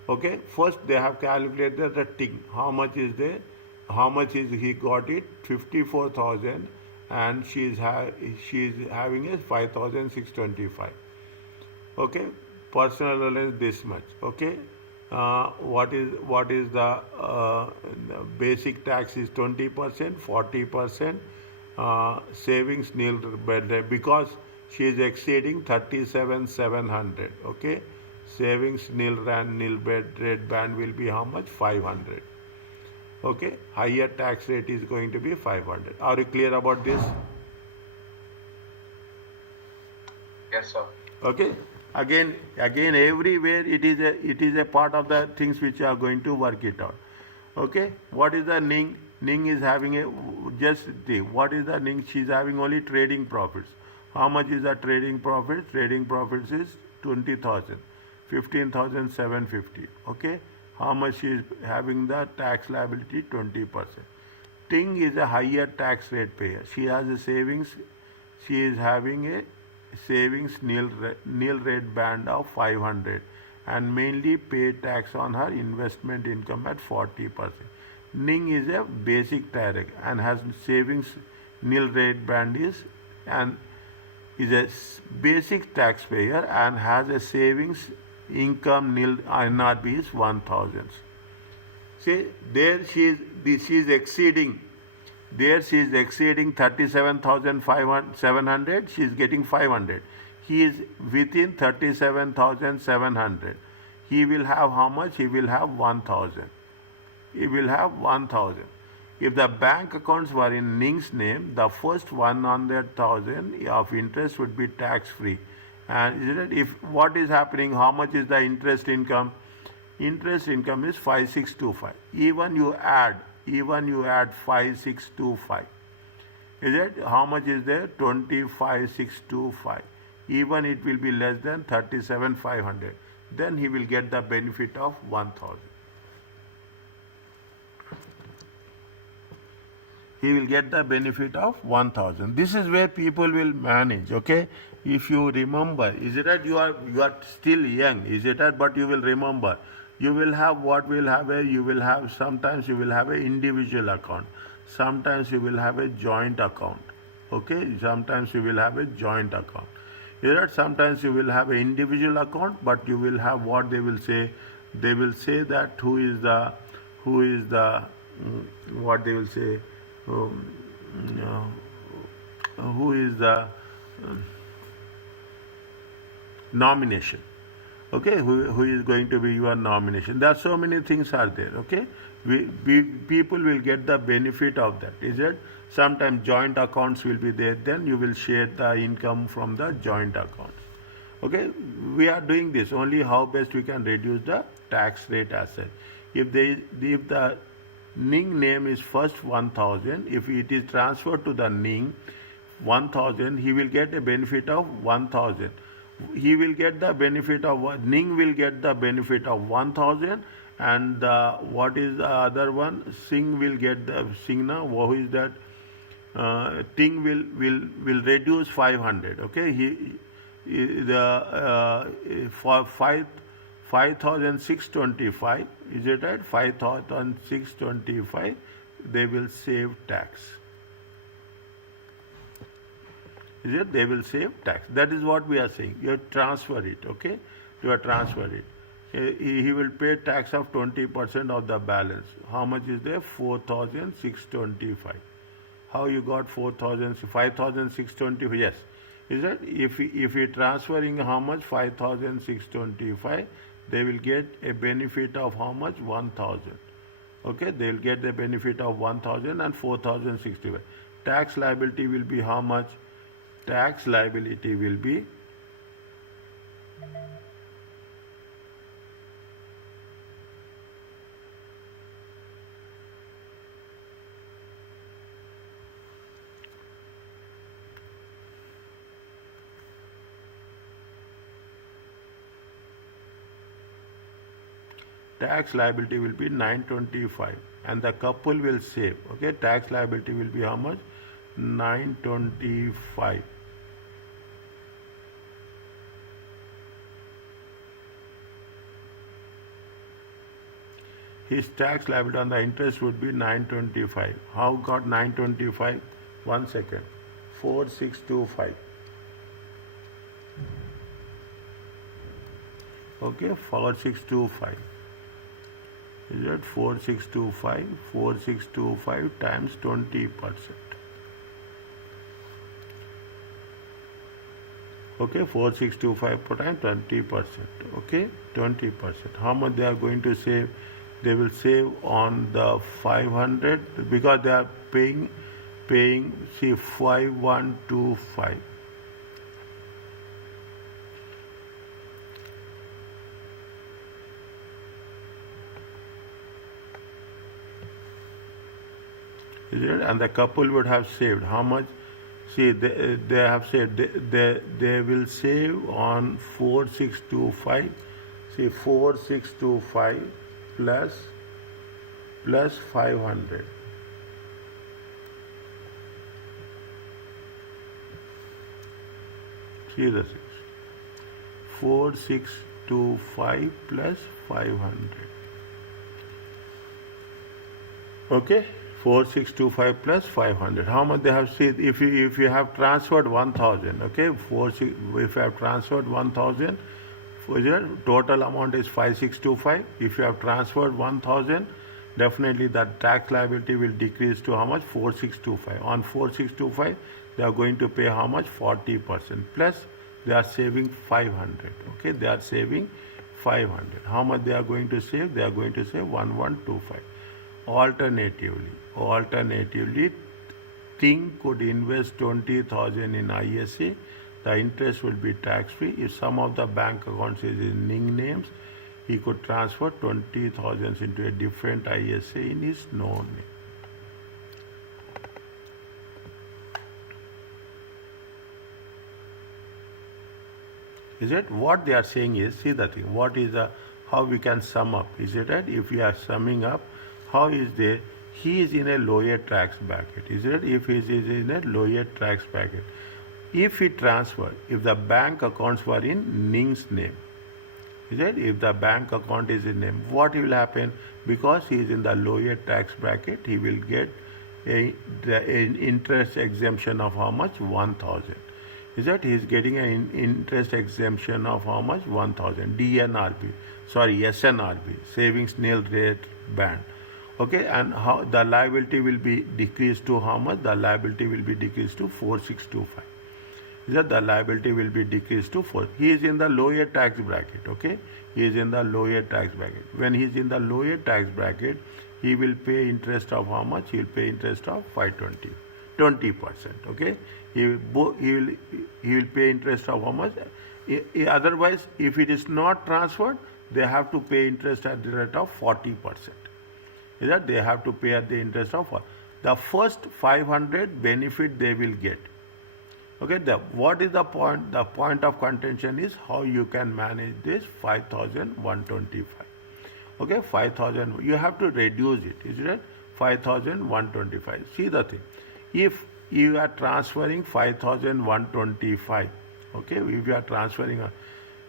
Okay, first they have calculated the thing. How much is there? How much is he got it? 54,000, and she is having a 5,625. Okay, personal allowance this much. Okay, what is the basic tax is 20%, 40%. Savings nil because she is exceeding 37,700. Okay, savings nil red band will be how much? 500. Okay, higher tax rate is going to be 500. Are you clear about this? Yes, sir. Okay, again everywhere it is a part of the things which you are going to work it out. Okay, what is the Ning is having a just the what is the Ning? She's having only trading profits. How much is the trading profits? Trading profits is 20,000, 15,750. Okay, how much she is having the tax liability? 20%. Ting is a higher tax rate payer. She has a savings. She is having a savings nil rate band of 500 and mainly pay tax on her investment income at 40%. Ning is a basic direct and has savings nil rate band and is a basic taxpayer and has a savings income nil NRB is 1000. See, there she is exceeding. There she is exceeding 37,700. She is getting 500. He is within 37,700. He will have how much? He will have 1,000. He will have 1,000. If the bank accounts were in Ning's name, the first 100,000 of interest would be tax free. And isn't it? If what is happening? How much is the interest income? Interest income is 5625. Even you add 5625. Is it? How much is there? 25,625. Even it will be less than 37,500. Then he will get the benefit of 1,000. He will get the benefit of 1,000. This is where people will manage. Okay, if you remember, is it that you are still young? Is it that? But you will remember. You will have what will have a. You will have sometimes you will have an individual account. Sometimes you will have a joint account. Okay, sometimes you will have a joint account. Is that? Sometimes you will have an individual account, but you will have what they will say. They will say that who is the what they will say. Who is the nomination? Okay, who is going to be your nomination? There are so many things are there. Okay, people will get the benefit of that. Is it? Sometimes joint accounts will be there. Then you will share the income from the joint accounts. Okay, we are doing this only how best we can reduce the tax rate as such. If the Ning name is first 1,000. If it is transferred to the Ning 1,000, he will get a benefit of 1,000. He will get the benefit of Ning will get the benefit of 1,000, and what is the other one? Singh will get the Singna. Who is that? Ting will reduce 500. Okay, for 5,625, is it right? 5,625, they will save tax. Is it? They will save tax. That is what we are saying. You transfer it, okay? You transfer it. he will pay tax of 20% of the balance. How much is there? 4,625. How you got 4,000, 5,625? Yes. Is that if he transferring how much? 5,625, they will get a benefit of how much? 1,000. Okay, they will get the benefit of 1,000 and 4,065. Tax liability will be how much? Tax liability will be tax liability will be 925 and the couple will save. Okay, tax liability will be how much? 925. His tax liability on the interest would be 925. How got 925? 1 second. 4625. Okay, 4625. Is that 4625? 4625 times 20%. Okay, 4625 per time 20%. Okay, 20%. How much they are going to save? They will save on the 500 because they are paying see 5125. Is it? And the couple would have saved how much? See, they have saved, they will save on 4625. See, 4625 plus 500. See the 6. 4625 plus 500. Okay, 4625 plus 500. How much they have saved? If you have transferred 1,000, okay, if you have transferred 1,000, total amount is 5625. If you have transferred 1,000, definitely that tax liability will decrease to how much? 4625. On 4625, they are going to pay how much? 40%. Plus, they are saving 500. Okay, they are saving 500. How much they are going to save? They are going to save 1125. Alternatively, Thing could invest 20,000 in ISA. The interest will be tax free. If some of the bank accounts is in Ning names, he could transfer 20,000 into a different ISA in his known name. Is it? What they are saying is, see the thing, what is the, how we can sum up? Is it right? If we are summing up, how is there? He is in a lower tax bracket. Is it? If he is in a lower tax bracket. If he transferred, if the bank accounts were in Ning's name, is it? If the bank account is in name, what will happen? Because he is in the lower tax bracket, he will get an interest exemption of how much? 1,000. Is that he is getting an interest exemption of how much? 1,000. DNRB, sorry, SNRB, savings nil rate band. Okay, and how the liability will be decreased to how much? The liability will be decreased to 4625. Is that the liability will be decreased to 4. He is in the lower tax bracket. Okay, he is in the lower tax bracket. When he is in the lower tax bracket, he will pay interest of how much? He will pay interest of 520, 20%. Okay, he will pay interest of how much? Otherwise, if it is not transferred, they have to pay interest at the rate of 40%. Is that they have to pay at the interest of the first 500 benefit they will get. Okay, what is the point? The point of contention is how you can manage this 5,125. Okay, 5,000, you have to reduce it, is it? 5,125. See the thing, if you are transferring 5,125, okay, if you are transferring,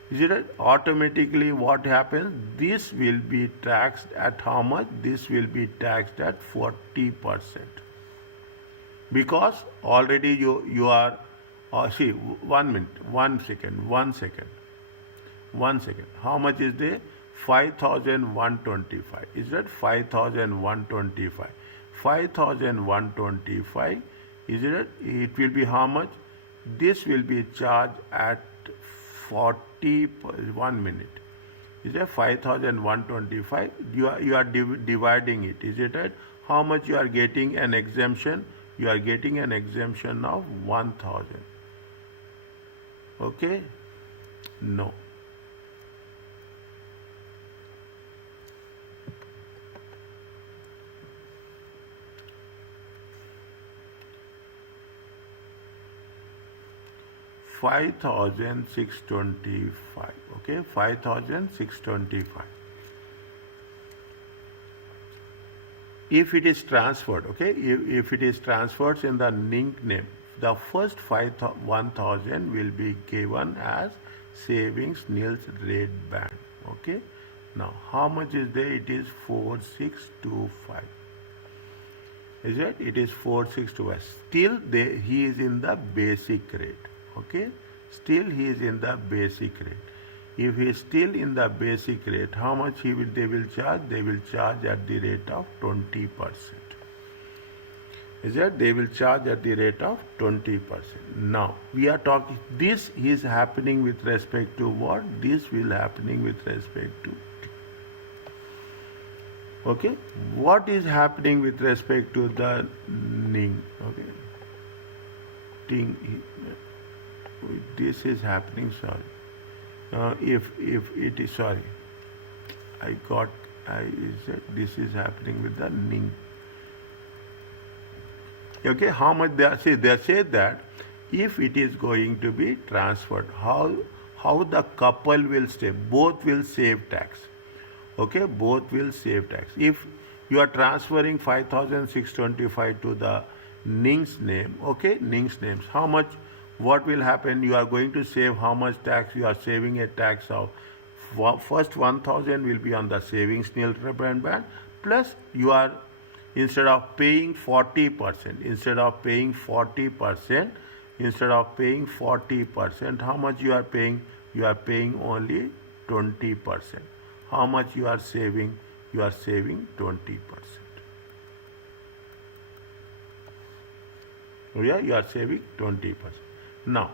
is it automatically what happens? This will be taxed at how much? This will be taxed at 40%. Because already you are, see, 1 minute, 1 second. How much is there? 5,125. Is that 5,125? 5,125, is it? It will be how much? This will be charged at 40 1 minute. Is it 5,125? You are dividing it. Is it right? How much you are getting an exemption? You are getting an exemption of 1,000. Okay? No. $5,625. Okay, 5,625. If it is transferred, okay, if it is transferred in the link name, the first 1,000 will be given as savings nils rate band. Okay, now how much is there? It is 4,625. Is it? It is 4,625. Still, he is in the basic rate. Okay, still he is in the basic rate. If he is still in the basic rate, how much they will charge? They will charge at the rate of 20%. Is that? They will charge at the rate of 20%. Now we are talking. This is happening with respect to what? This will happening with respect to. Okay, what is happening with respect to the ning? Okay, ting. This is happening. Sorry. If it is, sorry, I said this is happening with the ning. Okay, how much they say that if it is going to be transferred, how the couple will stay, both will save tax. Okay, both will save tax. If you are transferring 5,625 to the ning's name, okay, ning's names, how much? What will happen? You are going to save how much tax? You are saving a tax of first 1,000 will be on the savings nil band, plus you are, instead of paying 40%, how much you are paying? You are paying only 20%. How much you are saving? You are saving 20%. Yeah, you are saving 20%. Now,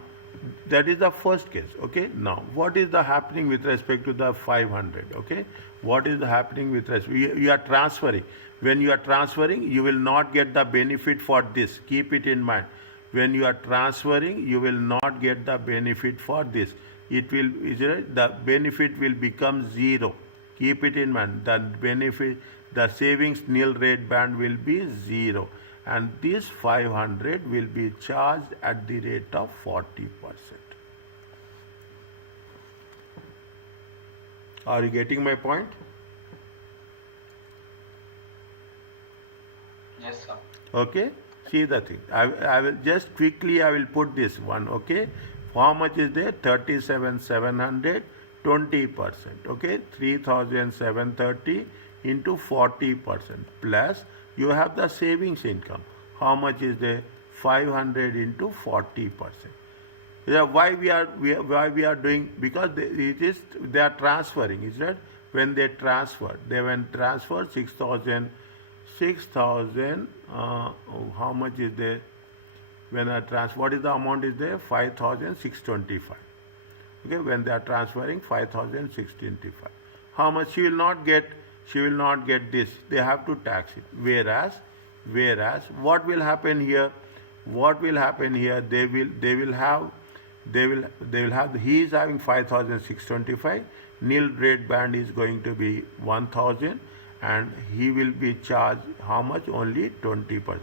that is the first case. Okay. Now, what is the happening with respect to the 500? Okay. What is the happening with respect? You are transferring. When you are transferring, you will not get the benefit for this. Keep it in mind. When you are transferring, you will not get the benefit for this. It will, the benefit will become zero. Keep it in mind. The benefit, the savings nil rate band will be zero. And this 500 will be charged at the rate of 40%. Are you getting my point? Yes, sir. Okay. See the thing. I will just quickly I will put this one. Okay. How much is there? 37,700, 20%. Okay. 3,730 into 40% plus. You have the savings income. How much is there? 500 into 40%. Why we are doing? Because they are transferring. Is that when they transfer? They when transfer 6,000. How much is there? When I transfer, what is the amount is there? 5,625. Okay, when they are transferring 5,625. How much she will not get? She will not get this. They have to tax it. Whereas, what will happen here? What will happen here? They will have. He is having 5,625. Nil rate band is going to be 1,000, and he will be charged how much? Only 20%.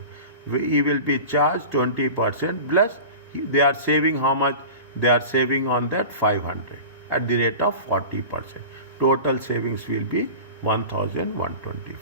He will be charged 20% plus they are saving how much? They are saving on that 500 at the rate of 40%. Total savings will be 1,125.